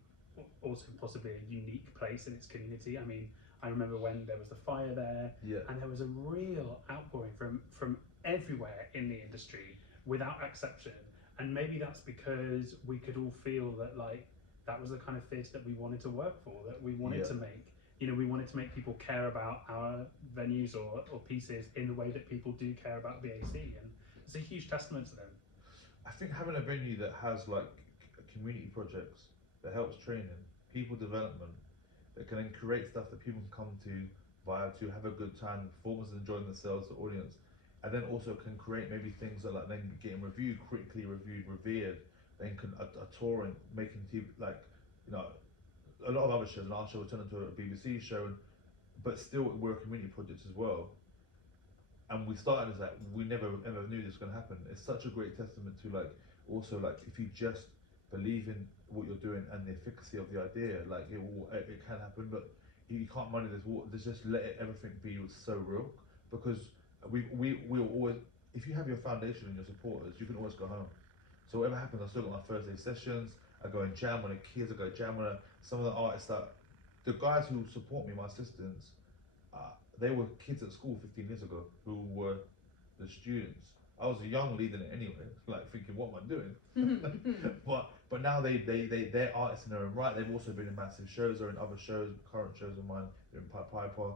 also possibly a unique place in its community. I mean, I remember when there was the fire there, and there was a real outpouring from everywhere in the industry, without exception. And maybe that's because we could all feel that, like, that was the kind of theatre that we wanted to work for, that we wanted to make. you know, we wanted to make people care about our venues or pieces in the way that people do care about BAC, and it's a huge testament to them. I think having a venue that has like community projects that helps training, people development, that can then create stuff that people can come to, vibe to, have a good time, the performers enjoying themselves, the audience, and then also can create maybe things that like then getting reviewed, critically reviewed, revered, then can a touring, making TV, like, you know, a lot of other shows, and our show will turn into a BBC show, but still we're a community project as well. And we started as that, we never ever knew this was gonna happen. It's such a great testament to like, also like, if you just believe in what you're doing and the efficacy of the idea, like it can happen, but you can't money this water, just let everything be so real, because we'll always, if you have your foundation and your supporters, you can always go home. So whatever happens, I still got my Thursday sessions, I go and jam with the kids, I go jam with some of the artists that, the guys who support me, my assistants, they were kids at school 15 years ago who were the students. I was young leading it anyway, like thinking, what am I doing? but now they're artists in their own right. They've also been in massive shows or in other shows, current shows of mine, in Pied Piper,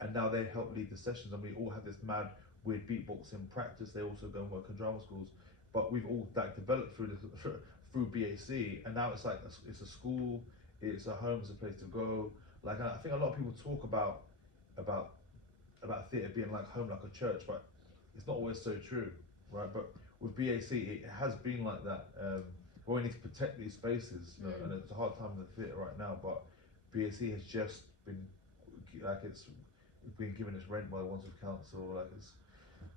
and now they help lead the sessions, and we all have this mad weird beatboxing practice. They also go and work in drama schools, but we've all like developed through BAC, and now it's like it's a school, it's a home, it's a place to go. Like, I think a lot of people talk about theatre being like home, like a church, but it's not always so true, right? But with BAC, it has been like that. We need to protect these spaces, you know, and it's a hard time in the theatre right now. But BAC has just been like it's been given its rent by Wandsworth Council, like it's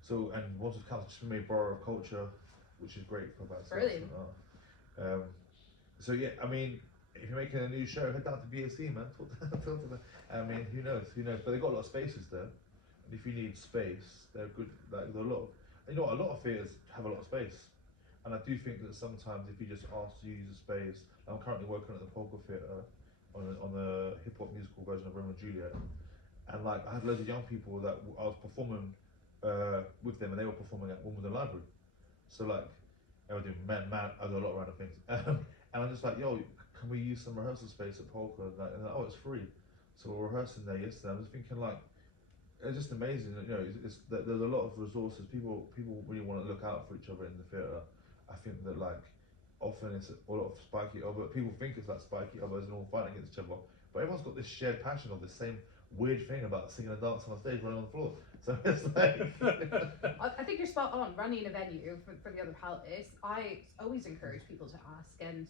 so, and Wandsworth Council just made borough of culture, which is great for about Brilliant. So yeah, I mean, if you're making a new show, head down to BAC, man. Talk to them. I mean, who knows? But they've got a lot of spaces there. And if you need space, they're good. Like, there's a lot of, you know, a lot of theatres have a lot of space. And I do think that sometimes if you just ask to use a space, I'm currently working at the Polka Theatre on the hip hop musical version of Romeo and Juliet. And like, I had loads of young people that I was performing with them, and they were performing at Wimbledon Library. So like, I was doing I do a lot of random things. And I'm just like, yo, can we use some rehearsal space at Polka? Like, and like, oh, it's free. So we're rehearsing there yesterday. I was thinking like, it's just amazing. You know, there's a lot of resources. People really want to look out for each other in the theatre. I think that like, often it's a lot of spiky other. People think it's like spiky others and all fighting against each other. But everyone's got this shared passion of the same weird thing about singing and dancing on stage, running on the floor. So it's like. I think you're spot on. Running a venue for the other palace, I always encourage people to ask, and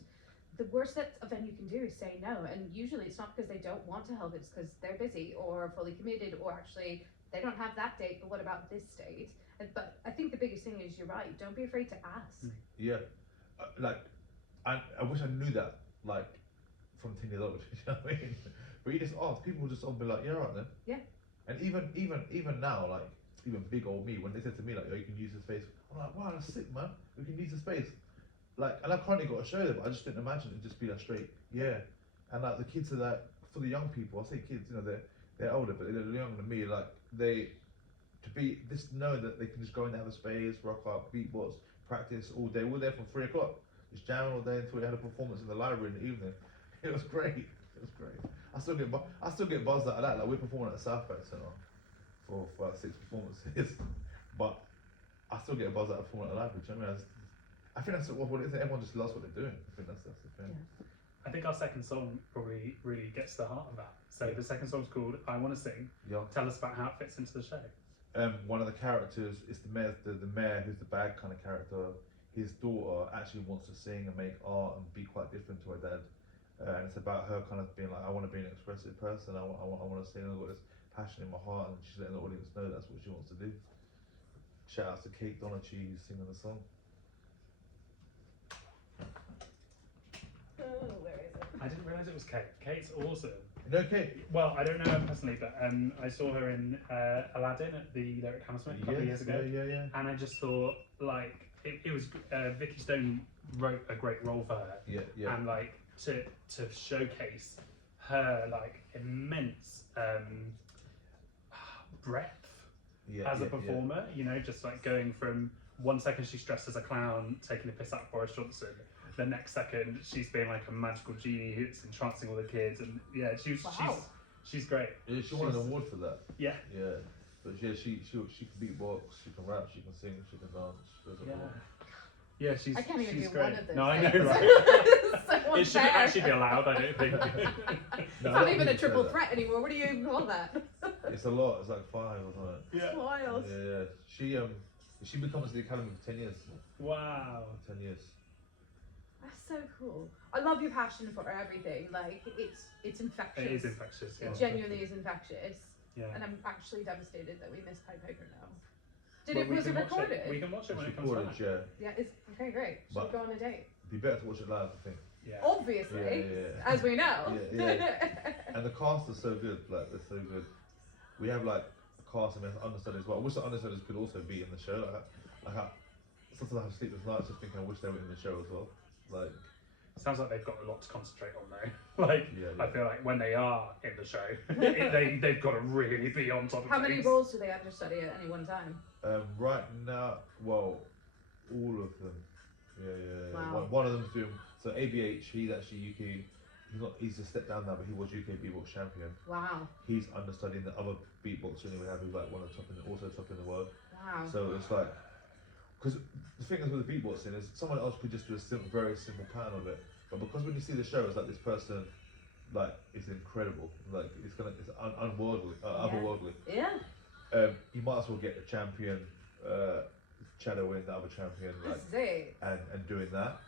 the worst that a venue can do is say no, and usually it's not because they don't want to help, it's because they're busy or fully committed, or actually they don't have that date, but what about this date? But I think the biggest thing is, you're right, don't be afraid to ask. Yeah, like, I wish I knew that, like, from 10 years old, you know what I mean? But you just ask, people will just all be like, yeah, right then. Yeah. And even now, like, even big old me, when they said to me, like, oh, you can use the space, I'm like, wow, that's sick, man, we can use the space. Like, and I've currently got a show there, but I just didn't imagine it'd just be that straight, yeah. And like, the kids are like, for the young people, I say kids, you know, they're older, but they're younger than me, like, know that they can just go in and have a space, rock up, beatbox, practice all day. We were there from 3 o'clock, just jamming all day until we had a performance in the library in the evening. It was great. It was great. I still get buzzed out of that. Like, we're performing at the South Bank Centre for 6 performances, but I still get a buzz out of performing at the library. Do you know what I mean? I think that's what it is. Everyone just loves what they're doing. I think that's the thing. Yeah. I think our second song probably really gets to the heart of that. So the second song's called I Want to Sing. Yeah. Tell us about how it fits into the show. One of the characters is the mayor who's the bad kind of character. His daughter actually wants to sing and make art and be quite different to her dad. And it's about her kind of being like, I want to be an expressive person. I want to sing. I've got this passion in my heart, and she's letting the audience know that's what she wants to do. Shout out to Kate Donaghue who's singing the song. Oh, where is it? I didn't realise it was Kate. Kate's awesome. No, Kate. Well, I don't know her personally, but I saw her in Aladdin at the Lyric Hammersmith a couple of years ago. Yeah. And I just thought, like, it was Vicky Stone wrote a great role for her. Yeah. And like to showcase her like immense breadth as a performer. You know, just like going from 1 second she's dressed as a clown, taking a piss out of Boris Johnson. The next second she's being like a magical genie who's entrancing all the kids, and yeah, She's great. Yeah, she won an award for that. Yeah. Yeah. But yeah, she can beatbox, she can rap, she can sing, she can dance. She does it all. Yeah, she's I can't even she's do great. one of those. No, I know, things. right? So It shouldn't unfair. actually be allowed, I don't think. It's No, not I even a wouldn't say triple that. threat anymore. What do you even call that? It's a lot. It's like 5 or something. Yeah. It's wild. Yeah. She becomes the academy for 10 years. Wow. 10 years. That's so cool. I love your passion for everything. Like it's infectious. It is infectious. Yeah. It genuinely is infectious. Yeah. And I'm actually devastated that we missed Pied Piper now. Well, we Was it can watch recorded? We can watch it when It's it comes recorded, back. yeah. Yeah, it's okay, great. Should But- we go on a date? Be better to watch it live, I think. Yeah. Obviously, Yeah. as we know. Yeah. And the cast is so good. Like, they're so good. We have like a cast and understudies as well. I wish the understudies could also be in the show. Sometimes I have sleepless nights just thinking I wish they were in the show as well. Like, Sounds like they've got a lot to concentrate on though. Like, Yeah. I feel like when they are in the show, they've got to really be on top of How many things. roles do they understudy at any one time? right now, well, all of them. Yeah. Wow. One of them's doing, so ABH, he's actually UK, he's just stepped down now, but he was UK beatbox champion. Wow. He's understudying the other beatboxer we have, who's like one of the top in the world. Wow. So it's like, because the thing is with the beatboxing is someone else could just do a very simple pattern of it, but because when you see the show, it's like this person, like, is incredible. Like, it's unworldly, otherworldly. Yeah. You might as well get the champion, shadowing the other champion, like, This is it. and doing that.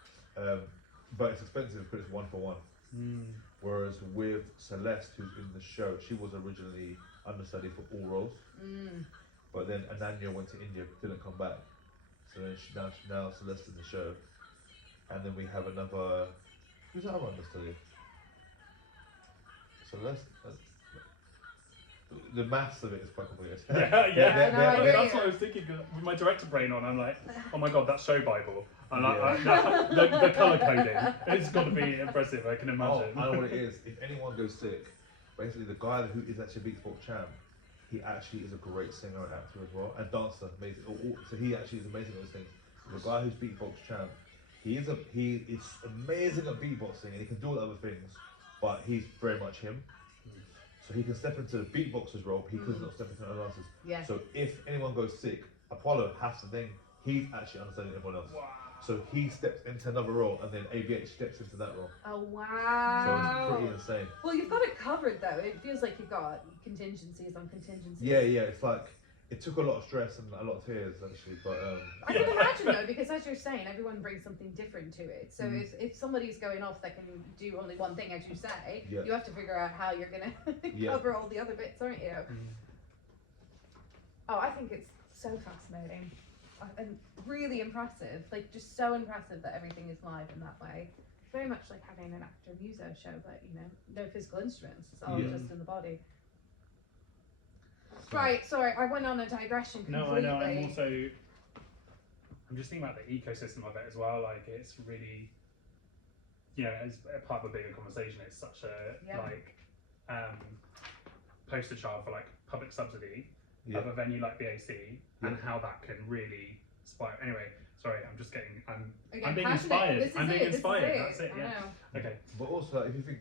But it's expensive because it's 1 for 1. Mm. Whereas with Celeste, who's in the show, she was originally understudy for all roles. Mm. But then Ananya went to India, didn't come back. So then now Celeste in the show. And then we have another, who's our understudy? Celeste? The maths of it is quite complicated. Yeah. No, I hear That's you. what I was thinking. 'Cause with my director brain on, I'm like, oh my god, that's show Bible. And Yeah. the colour coding, it's got to be impressive. I can Oh, imagine. I know what it is. If anyone goes sick, basically the guy who is actually a beatbox champ, he actually is a great singer and actor as well, and dancer. Amazing. So he actually is amazing at those things. The guy who's beatbox champ, he is amazing at beatboxing and he can do all the other things, but he's very much him. So he can step into the beatboxer's role, but he could not step into another dancer's. Yeah. So if anyone goes sick, Apollo has to think he's actually understanding everyone else. Wow. So he steps into another role, and then ABH steps into that role. Oh So wow. it's pretty insane. Well, you've got it covered though. It feels like you've got contingencies on contingencies. Yeah. It's like it took a lot of stress and a lot of tears actually, but I can imagine though, because as you're saying, everyone brings something different to it. So if somebody's going off that can do only one thing, as you say, Yeah. you have to figure out how you're gonna Yeah. cover all the other bits, aren't you? Oh, I think it's so fascinating and really impressive. Like just so impressive that everything is live in that way. It's very much like having an actor muso show, but you know, no physical instruments. It's all Yeah. just in the body. Right, sorry, I went on a digression completely. No, I know. I'm just thinking about the ecosystem of it as well. Like, it's really, you know, as a part of a bigger conversation, it's such a poster child for like public subsidy of a venue like BAC and how that can really inspire. Anyway, sorry, I'm just getting. I'm being passionate. inspired. This is I'm being it, this is inspired. it. That's it. I Yeah. know. Okay. but also like, if you think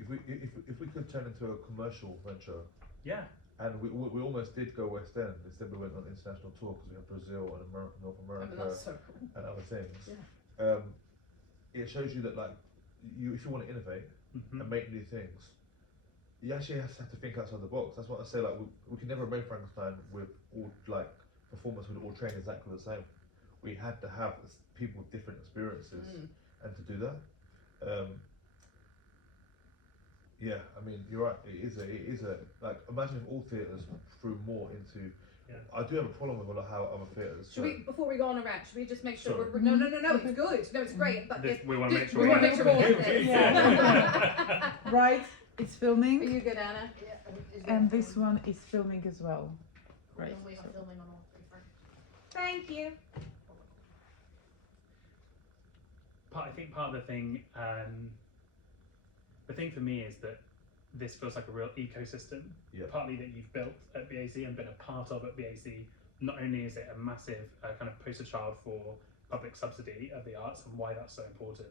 if we could turn into a commercial venture, Yeah. and we almost did go West End. Instead we went on international tour because we have Brazil and North I America mean, that's so cool. and other things. Yeah. It shows you that like if you want to innovate Mhm. and make new things, you actually have to think outside the box. That's what I say. Like we can never make Frankenstein with all like performers would all train exactly the same. We had to have people with different experiences, and to do that, yeah, I mean you're right. It is a like imagine if all theatres threw more into. Yeah. I do have a problem with how other theatres. Should we, before we go on a rant, should we just make sure Sorry. we're no, it's good. No, it's great. But We want to make just- sure. we wanna make sure we hit Yeah. this. Yeah. Right, it's Are filming, you good, Anna? Yeah, is and there this one is filming as well. Right. We are filming on all three fronts. Thank you. I think part of the thing for me is that this feels like a real ecosystem. Yeah. Partly that you've built at BAC and been a part of at BAC. Not only is it a massive kind of poster child for public subsidy of the arts and why that's so important,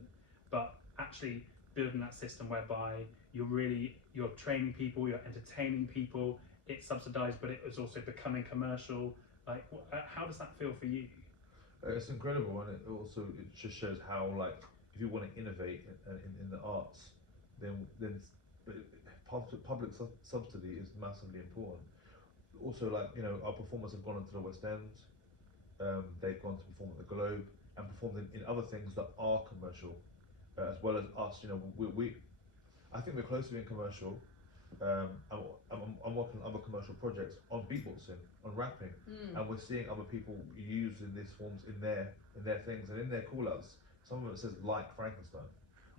but actually building that system whereby you're training people, you're entertaining people. It's subsidized, but it was also becoming commercial. Like, how does that feel for you? It's incredible, and it just shows how, like, if you want to innovate in the arts, then public subsidy is massively important. Also, like, you know, our performers have gone into the West End. They've gone to perform at the Globe and performed in other things that are commercial, as well as us. You know, I think we're close to being commercial. I'm working on other commercial projects on beatboxing, on rapping, and we're seeing other people using these forms in their things and in their call-outs. Some of it says like Frankenstein,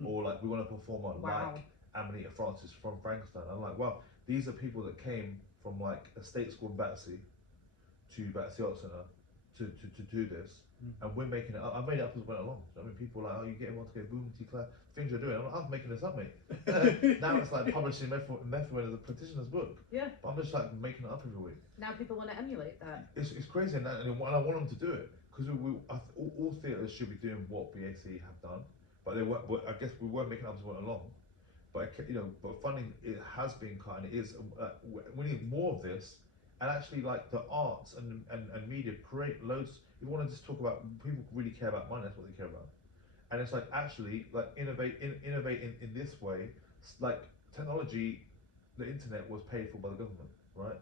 or like we want to perform on like Amanita Francis from Frankenstein. I'm like, wow, these are people that came from like a state school in Battersea to Battersea Arts Centre to do this, and we're making it up. I made it up as I went along. I mean, people are like, oh, you get everyone to go boom, clap, things you're doing. I'm making this up, mate. Now it's like publishing Methuen as a petitioner's book. Yeah. But I'm just like making it up every week. Now people want to emulate that. It's crazy, and I want them to do it, because all theatres should be doing what BAC have done, but they weren't. I guess we weren't making it up as we went along. But you know, but funding, it has been cut, and it is. We need more of this. And actually, like, the arts and media create loads. You want to just talk about, people really care about money. That's what they care about. And it's like, actually, like, innovate in this way. Like, technology, the internet was paid for by the government, right?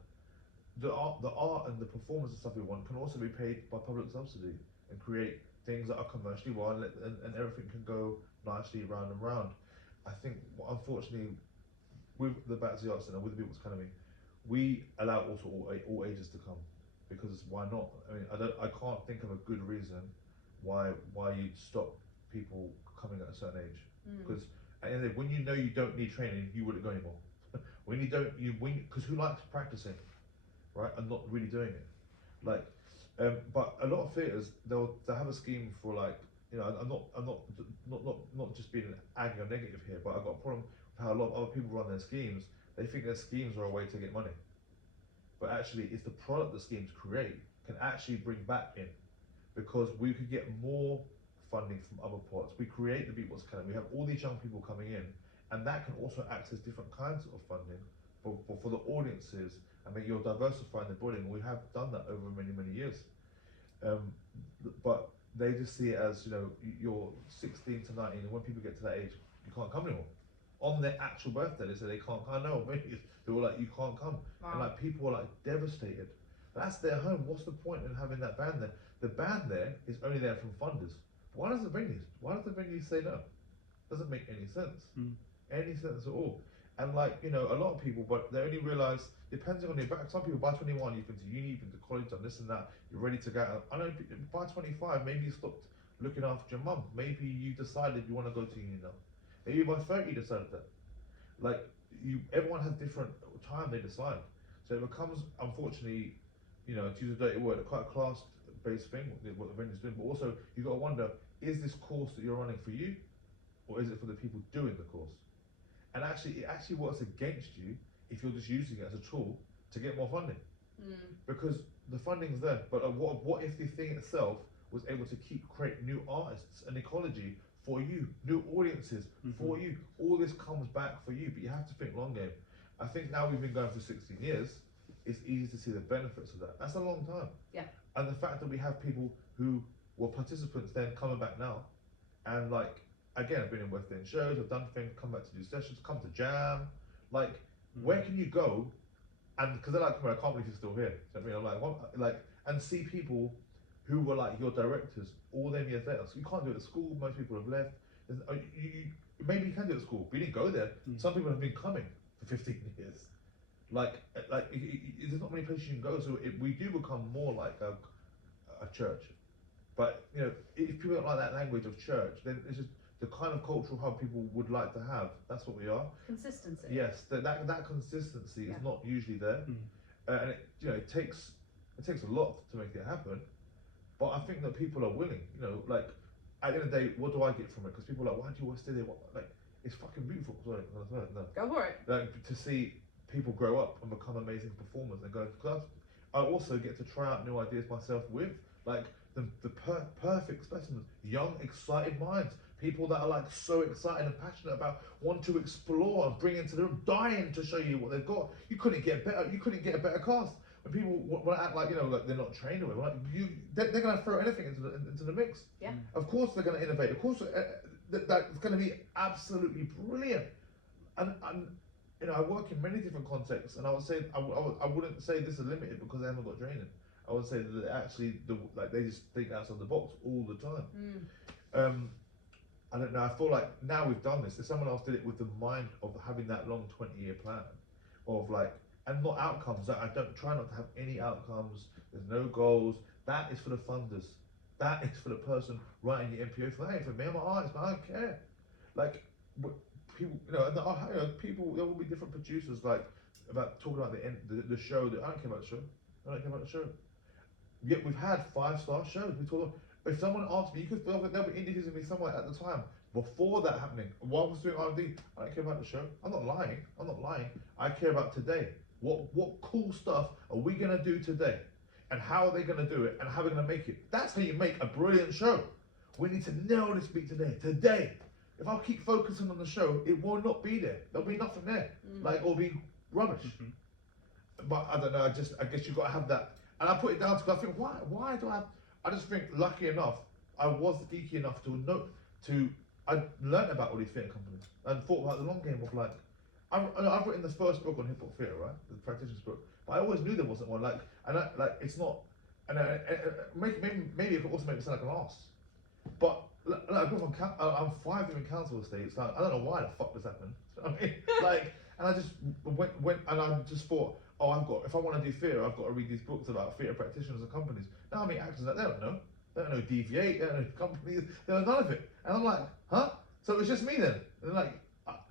The art and the performance and stuff we want can also be paid by public subsidy and create things that are commercially wild, and everything can go nicely round and round. I think, unfortunately, with the Battersea Arts Centre, with the People's Academy, we allow also all ages to come, because why not? I mean, I can't think of a good reason why you'd stop people coming at a certain age. Because when you know you don't need training, you wouldn't go anymore. Because who likes practicing, right, and not really doing it? Like, but a lot of theatres, they'll have a scheme for, like, you know, I'm not just being aggy or negative here, but I've got a problem with how a lot of other people run their schemes. They think their schemes are a way to get money, but actually it's the product the schemes create can actually bring back in, because we could get more funding from other parts. We create the Beatbox Academy, we have all these young people coming in, and that can also access different kinds of funding for the audiences, and that you're diversifying the body, and we have done that over many years. But they just see it as, you know, you're 16 to 19, and when people get to that age, you can't come anymore. On their actual birthday, they say they can't come. I know many who were like, you can't come. Wow. And like, people are like devastated. That's their home. What's the point in having that band there? The band there is only there from funders. Why does the venue say no? Doesn't make any sense. Any sense at all. And like, you know, a lot of people, but they only realise, depending on your back, some people by 21, you've been to uni, you've been to college, done this and that, you're ready to go out. I know by 25, maybe you stopped looking after your mum. Maybe you decided you want to go to uni now. Maybe by 30 you decided that. Like, everyone has different time they decide. So it becomes, unfortunately, you know, to use a dirty word, quite a class-based thing, what the venue's doing. But also, you've got to wonder, is this course that you're running for you, or is it for the people doing the course? And actually, it actually works against you if you're just using it as a tool to get more funding. Because the funding's there, but what if the thing itself was able to create new artists and ecology for you, new audiences for you? All this comes back for you, but you have to think long game. I think now we've been going for 16 years, it's easy to see the benefits of that. That's a long time. Yeah. And the fact that we have people who were participants then coming back now, and like, again, I've been in West End shows, I've done things, come back to do sessions, come to jam. Like, where can you go? And because they're like, I can't believe you're still here. So, I mean, I'm like, what? Like, and see people who were like your directors all them years later. So you can't do it at school. Most people have left. Maybe you can do it at school, but you didn't go there. Some people have been coming for 15 years. Like there's not many places you can go. So we do become more like a church. But you know, if people don't like that language of church, then it's just the kind of cultural hub people would like to have. That's what we are. Consistency. Yes, that consistency is not usually there, and it takes a lot to make it happen. But I think that people are willing. You know, like at the end of the day, what do I get from it? Because people are like, why do you always stay there? Like, it's fucking beautiful. Sorry, no. Go for it. Like, to see people grow up and become amazing performers and go. Because I also get to try out new ideas myself with like the perfect specimens, young, excited minds, people that are like so excited and passionate about, want to explore and bring into the room, dying to show you what they've got. You couldn't get better. You couldn't get a better cast. When people want to act like, you know, like they're not trained or like they're going to throw anything into the mix. Yeah. Of course they're going to innovate. Of course that's going to be absolutely brilliant. And you know, I work in many different contexts, and I would say I wouldn't say this is limited because they haven't got training. I would say that actually they just think outside the box all the time. I don't know. I feel like now we've done this. If someone else did it with the mind of having that long 20-year plan, of like, and not outcomes. I don't try not to have any outcomes. There's no goals. That is for the funders. That is for the person writing the MPO. For that ain't for me. I'm an artist, but I don't care. Like people, you know, people. There will be different producers like about talking about the show. That I don't care about the show. I don't care about the show. Yet we've had 5-star shows. We talk. If someone asked me, you could feel that they'll be interviewing me somewhere at the time before that happening. While I was doing R&D, I don't care about the show. I'm not lying. I care about today. What cool stuff are we gonna do today, and how are they gonna do it, and how we're gonna make it? That's how you make a brilliant show. We need to nail this beat today. Today. If I keep focusing on the show, it will not be there. There'll be nothing there. Like it'll be rubbish. But I don't know. I guess you got to have that. And I put it down to I think why do I have? I just think lucky enough, I was geeky enough I learned about all these theatre companies and thought about the long game of like, I've written this first book on hip hop theatre, right, the practitioner's book, but I always knew there wasn't one. Like, it's not, and maybe it could also make me sound like an arse, but like, I'm 5 different council estates. Like, I don't know why the fuck this happened. I mean, like, and I just went and I just thought, oh, if I want to do theatre, I've got to read these books about theatre practitioners and companies. Now I meet actors that they don't know. They don't know Deviate, they don't know companies, they don't know none of it. And I'm like, huh? So it's just me then. And like,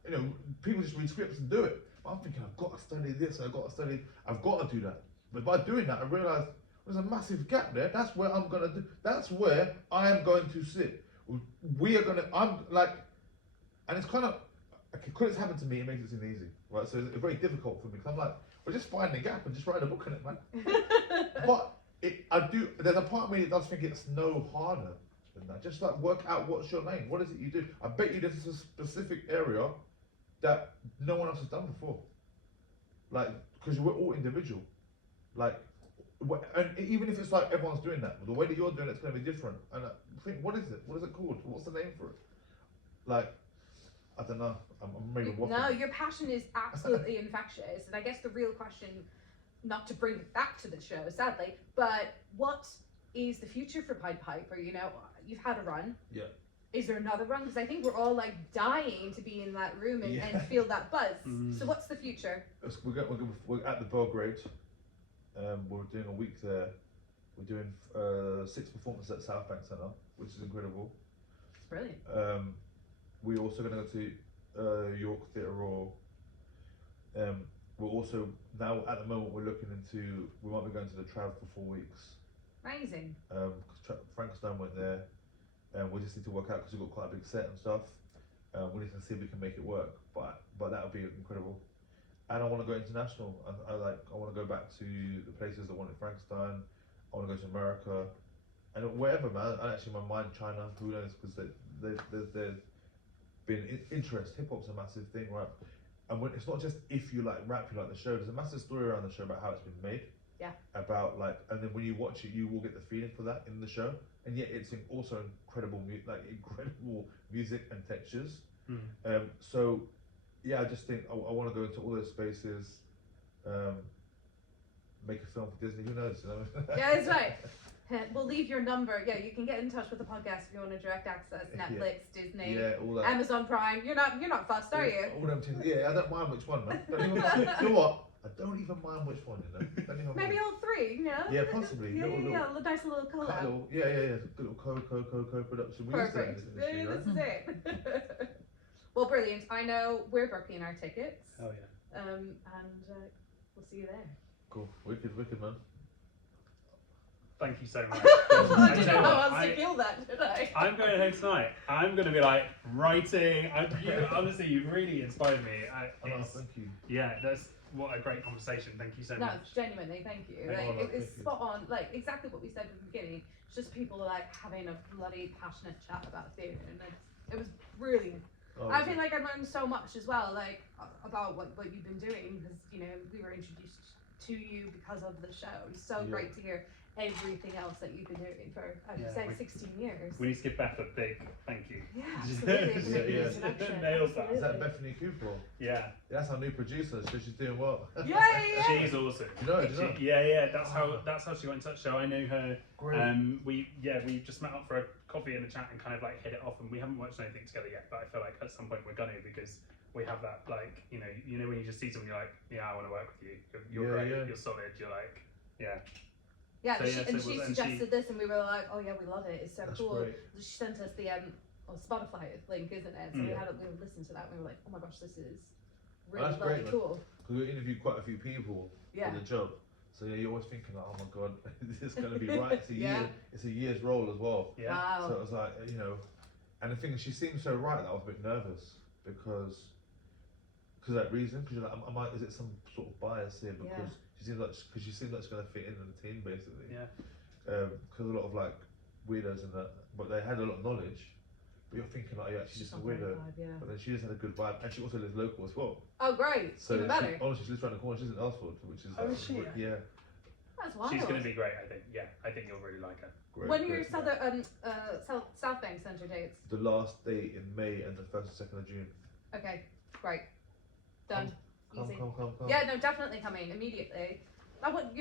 you know, people just read scripts and do it. But I'm thinking, I've got to study this, I've got to do that. But by doing that, I realised there's a massive gap there. That's where that's where I am going to sit. I'm like, and it's kind of, because it's happened to me, it makes it seem easy, right? So it's very difficult for me, because I'm like, well, just find the gap and just write a book on it, man. But there's a part of me that does think it's no harder than that. Just like work out what's your lane, what is it you do? I bet you there's a specific area that no one else has done before. Like, because we're all individual. Like, and even if it's like everyone's doing that, the way that you're doing it's going to be different. And I think, what is it? What is it called? What's the name for it? Like, I don't know. I'm maybe waffling. No, your passion is absolutely infectious, and I guess the real question, not to bring it back to the show, sadly, but what is the future for Pied Piper? You know, you've had a run. Yeah. Is there another run? Because I think we're all like dying to be in that room and feel that buzz. So what's the future? We're at the Belgrade. We're doing a week there. We're doing 6 performances at South Bank Centre, which is incredible. It's brilliant. We're also going to go to York Theatre Royal. We're also, now at the moment, we might be going to the Trav for 4 weeks. Amazing. Because Frankenstein went there, and we just need to work out, because we've got quite a big set and stuff. We need to see if we can make it work, but that would be incredible. And I want to go international. I want to go back to the places that wanted Frankenstein. I want to go to America, and wherever, man. And actually, my mind, China, who knows? Because there's been interest. Hip hop's a massive thing, right? And it's not just if you like rap, you like the show. There's a massive story around the show about how it's been made. Yeah. About like, and then when you watch it, you will get the feeling for that in the show. And yet, it's also incredible music and textures. So, yeah, I just think I want to go into all those spaces. Make a film for Disney. Who knows? You know? Yeah, that's right. We'll leave your number. Yeah, you can get in touch with the podcast if you want to direct access Netflix, Disney, all that. Amazon Prime. You're not fussed, are you? All them things. Yeah, I don't mind which one, man. Don't even mind. You know what? I don't even mind which one. You know. Don't even Maybe mind. all 3. You know. Yeah, possibly. Yeah, a nice little collab. Good little co-production. Perfect. This is it. Well, brilliant. I know we're booking our tickets. Oh yeah. And we'll see you there. Cool. Wicked, man. Thank you so much. I didn't know how else to feel that, did I? I'm going home tonight. I'm going to be like writing. Honestly, you really inspired me. Thank you. Yeah, what a great conversation. Thank you so much. No, genuinely, thank you. It was spot on. Like exactly what we said from the beginning. It's just people like having a bloody passionate chat about theatre, and It was brilliant. Oh, I feel like I learned so much as well, like about what you've been doing, because you know we were introduced to you because of the show. It's so Yeah. great to hear everything else that you've been doing for, as you Yeah, say, 16 years. We need to give Beth a big thank you. Yeah, absolutely. For making Yeah. the introduction. Nailed that. Is that Absolutely. Bethany Cooper? Yeah, That's our new producer, so she's doing well. Yeah, yeah, yeah. she's awesome. You know, do you know? Yeah, that's how she got in touch. So I know her. Great. We just met up for a coffee and a chat and kind of like hit it off, and we haven't watched anything together yet. But I feel like at some point we're gonna, because we have that like you know when you just see someone, you're like, yeah, I want to work with you. You're Yeah, great. yeah. You're solid. You're like, yeah. Yeah, So, she, yeah, and so she was- and suggested this, and we were like, "Oh yeah, we love it. It's so That's cool." great. She sent us the Spotify link, isn't it? So we Yeah. had we listened to that, and we were like, "Oh my gosh, this is Oh, really that's bloody great, man. cool." Because we interviewed quite a few people Yeah. for the job. So yeah, you're always thinking, like, oh my god, is this going to be right? It's a Yeah. it's a year's role as well. Yeah. Wow. So it was like, and the thing is, she seemed so right that I was a bit nervous because that reason. Because you're like, is it some sort of bias here? Because she seems like she's going to fit in the team basically. Yeah. Because a lot of like weirdos and that, but they had a lot of knowledge. But you're thinking like, yeah, she's just a not very weirdo. vibe, yeah. But then she just had a good vibe, and she also lives local as well. Oh great, So even better. honestly, she lives around the corner. She's in Elsford, which is Oh, like, is she? yeah, That's wild. She's gonna be great. I think. Yeah, I think you'll really like her. great. When are your great. South Bank Centre dates? The last day in May and the 1st and 2nd of June. Okay, great, done. Easy. Come. Yeah, no, definitely coming immediately. I want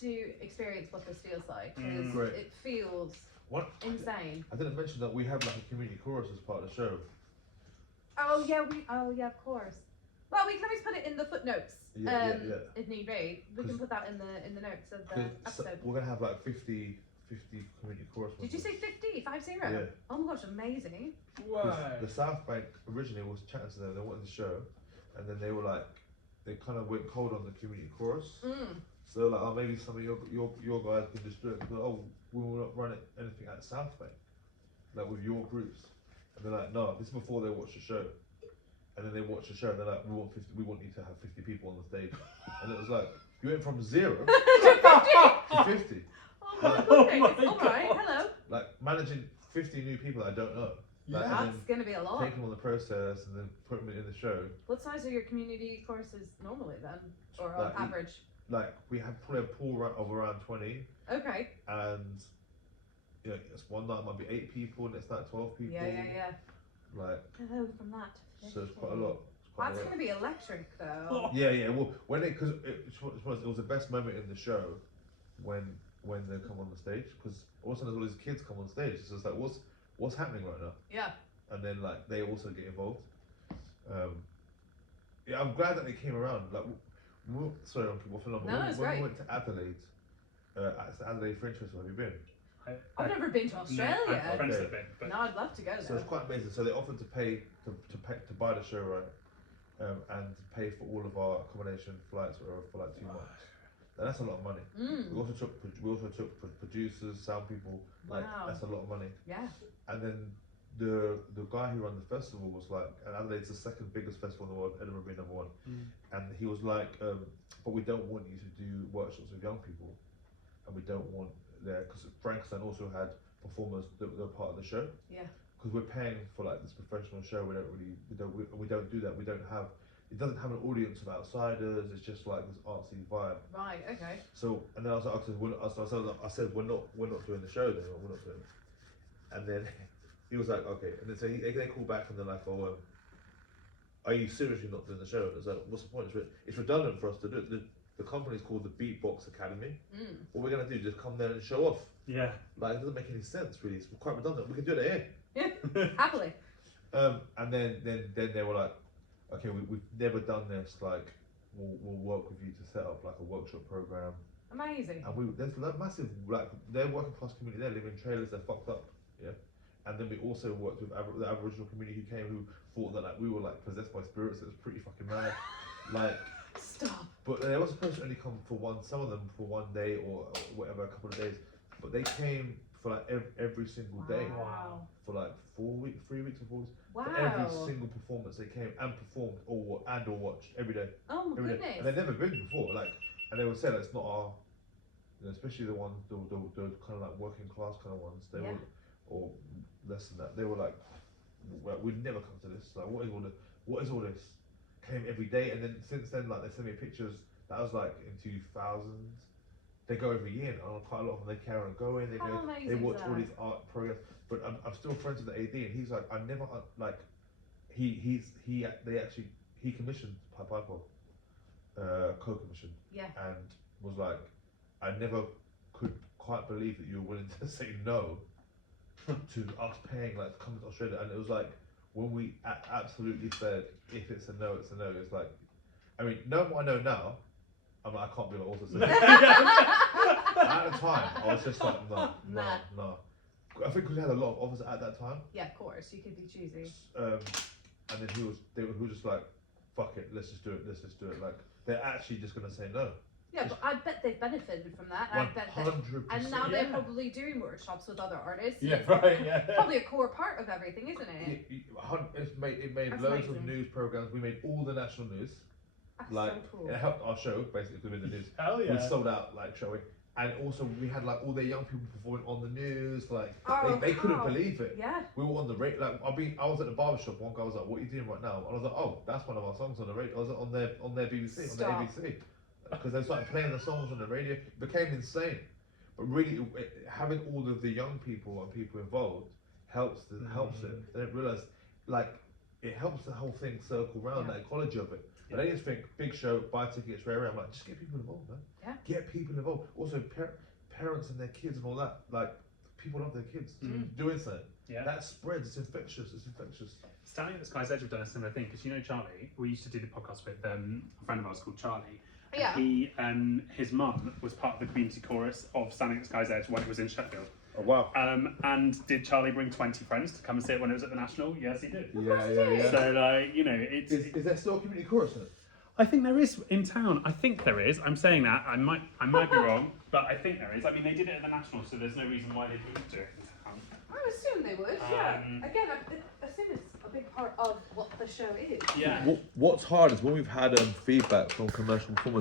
to experience what this feels like, because Great. it feels What? insane. I didn't mention that we have like a community chorus as part of the show. Oh yeah, of course. Well, we can always put it in the footnotes. Yeah. If need be, we can 'Cause- put that in the notes of the 'Cause episode. we're gonna have like 50 community chorus. Did you say 50? 50? Yeah. Oh my gosh, amazing. 'Cause the South Bank originally was chatting to them. They wanted the show, and then they were like, they kind of went cold on the community chorus. So they're like, oh, maybe some of your guys can just do it. Because, oh, we will not run anything at South Bank, like with your groups. And they're like, no, this is before they watch the show. And then they watch the show, and they're like, we want you to have 50 people on the stage. And it was like, you went from 0 to 50. Oh my Like, goodness. All right, hello. like managing 50 new people that I don't know. Like, and That's then gonna be a lot. take them on the process and then put them in the show. What size are your community courses normally then, or on Like, average? Like we have probably a pool of around 20, Okay. and it's one night might be 8 people, next night 12 people. Yeah. Like, Hello from that. to so it's 50. quite a lot. It's quite That's a lot. gonna be electric though. Yeah. Well, when because it was the best moment in the show when they come on the stage, because all of a sudden all these kids come on stage. So it's like, what's happening right now? Yeah. And then like they also get involved. Yeah, I'm glad that they came around. Like, sorry, I'm waffling on, but No, it's when great. we went to Adelaide, at the Adelaide Fringe Festival, have you been? I've never been to Australia. No, I've friends Okay. have been, but No, I'd love to go So there. it's quite amazing. So they offered to pay to buy the show, right, and to pay for all of our accommodation, flights, whatever, for like 2 months. And that's a lot of money. We also took producers, sound people. Like Wow. that's a lot of money. Yeah. And then the guy who ran the festival was like, and Adelaide's the second biggest festival in the world, Edinburgh being number 1. And he was like, but we don't want you to do workshops with young people, and we don't want there, because Frankenstein also had performers that were part of the show. Yeah. Because we're paying for like this professional show, we don't do that. We don't have, it doesn't have an audience of outsiders. It's just like this artsy vibe. Right. Okay. So, and then I was like, I said, we're not doing the show then, or we're not doing it. And then he was like, okay. And then so they call back and they're like, oh, are you seriously not doing the show? And it's like, what's the point? It's redundant for us to do it. The company's called the Beatbox Academy. What we're gonna do is just come there and show off. yeah. Like, it doesn't make any sense really. It's quite redundant. We can do it here. Yeah. Happily. And then they were like, okay, we've never done this. Like, we'll work with you to set up like a workshop program. Amazing. And there's like massive, like, they're working class community. They live in trailers. They're fucked up. Yeah. And then we also worked with the Aboriginal community who came, who thought that like we were like possessed by spirits. It was pretty fucking mad. Like. Stop. But they were supposed to only come for some of them for 1 day or whatever, a couple of days. But they came for like every single day Wow. for like 3 weeks or 4 weeks. Wow. For every single performance they came and performed or watched every day. Oh my Every day. goodness. And they'd never been before. Like, and they would say that it's not our, especially the ones, the kind of like working class kind of ones. They Yeah. were, or less than that. They were like, we'd never come to this. Like, what is all this? Came every day, and then since then, like, they send me pictures. That was like in 2000s. They go every year, and quite a lot of them, they carry on going. They How go, amazing they is watch all that? these art programs. But I'm still friends with the AD, and he's like, I never like, he commissioned Pied Piper, co-commissioned, Yeah. and was like, I never could quite believe that you were willing to say no to us paying like to come to Australia, and it was like when we absolutely said if it's a no, it's a no. It's like, I mean, knowing what I know now, I'm like, I can't believe I also said that. At the time, I was just like, no. I think because we had a lot of offers at that time. Yeah, of course, you could be choosy. And then he was just like, fuck it, let's just do it. Like, they're actually just gonna say no. Yeah, but I bet they've benefited from that. I bet that, 100%. and now they're probably doing workshops with other artists. Yeah, right. Yeah. Probably a core part of everything, isn't it? It made That's loads of amazing. news programs. We made all the national news. That's Like, so cool. it helped our show basically with the news. Hell yeah. We sold out like showing, and also we had like all the young people performing on the news. Like, Oh, they couldn't wow. believe it. Yeah. We were on the radio. Like, I was at the barber shop. One guy was like, "What are you doing right now?" And I was like, "Oh, that's one of our songs on the radio." I was on their BBC, Stop. on their ABC, because they started playing the songs on the radio. It became insane. But really, having all of the young people and people involved helps it. They don't realise, like, it helps the whole thing circle around, Yeah. that ecology of it. And I just think, big show, buy tickets, rare. I'm like, just get people involved, man. Yeah. Get people involved. Also, parents and their kids and all that. Like, people love their kids doing something. Yeah. That spreads. It's infectious. Standing at the Sky's Edge have done a similar thing because you know Charlie. We used to do the podcast with a friend of ours called Charlie. And Yeah. He his mum was part of the community chorus of Standing at the Sky's Edge when it was in Sheffield. Oh wow. And did Charlie bring 20 friends to come and see it when it was at the National? Yes, he did. Yeah. So like it's. Is there still a community chorus in it? I think there is in town. I think there is. I'm saying that. I might be wrong, but I think there is. I mean, they did it at the National, so there's no reason why they couldn't do it in town. I assume they would, yeah. Um, Again, I assume it's a big part of what the show is. Yeah. What's hard is when we've had feedback from commercial performers.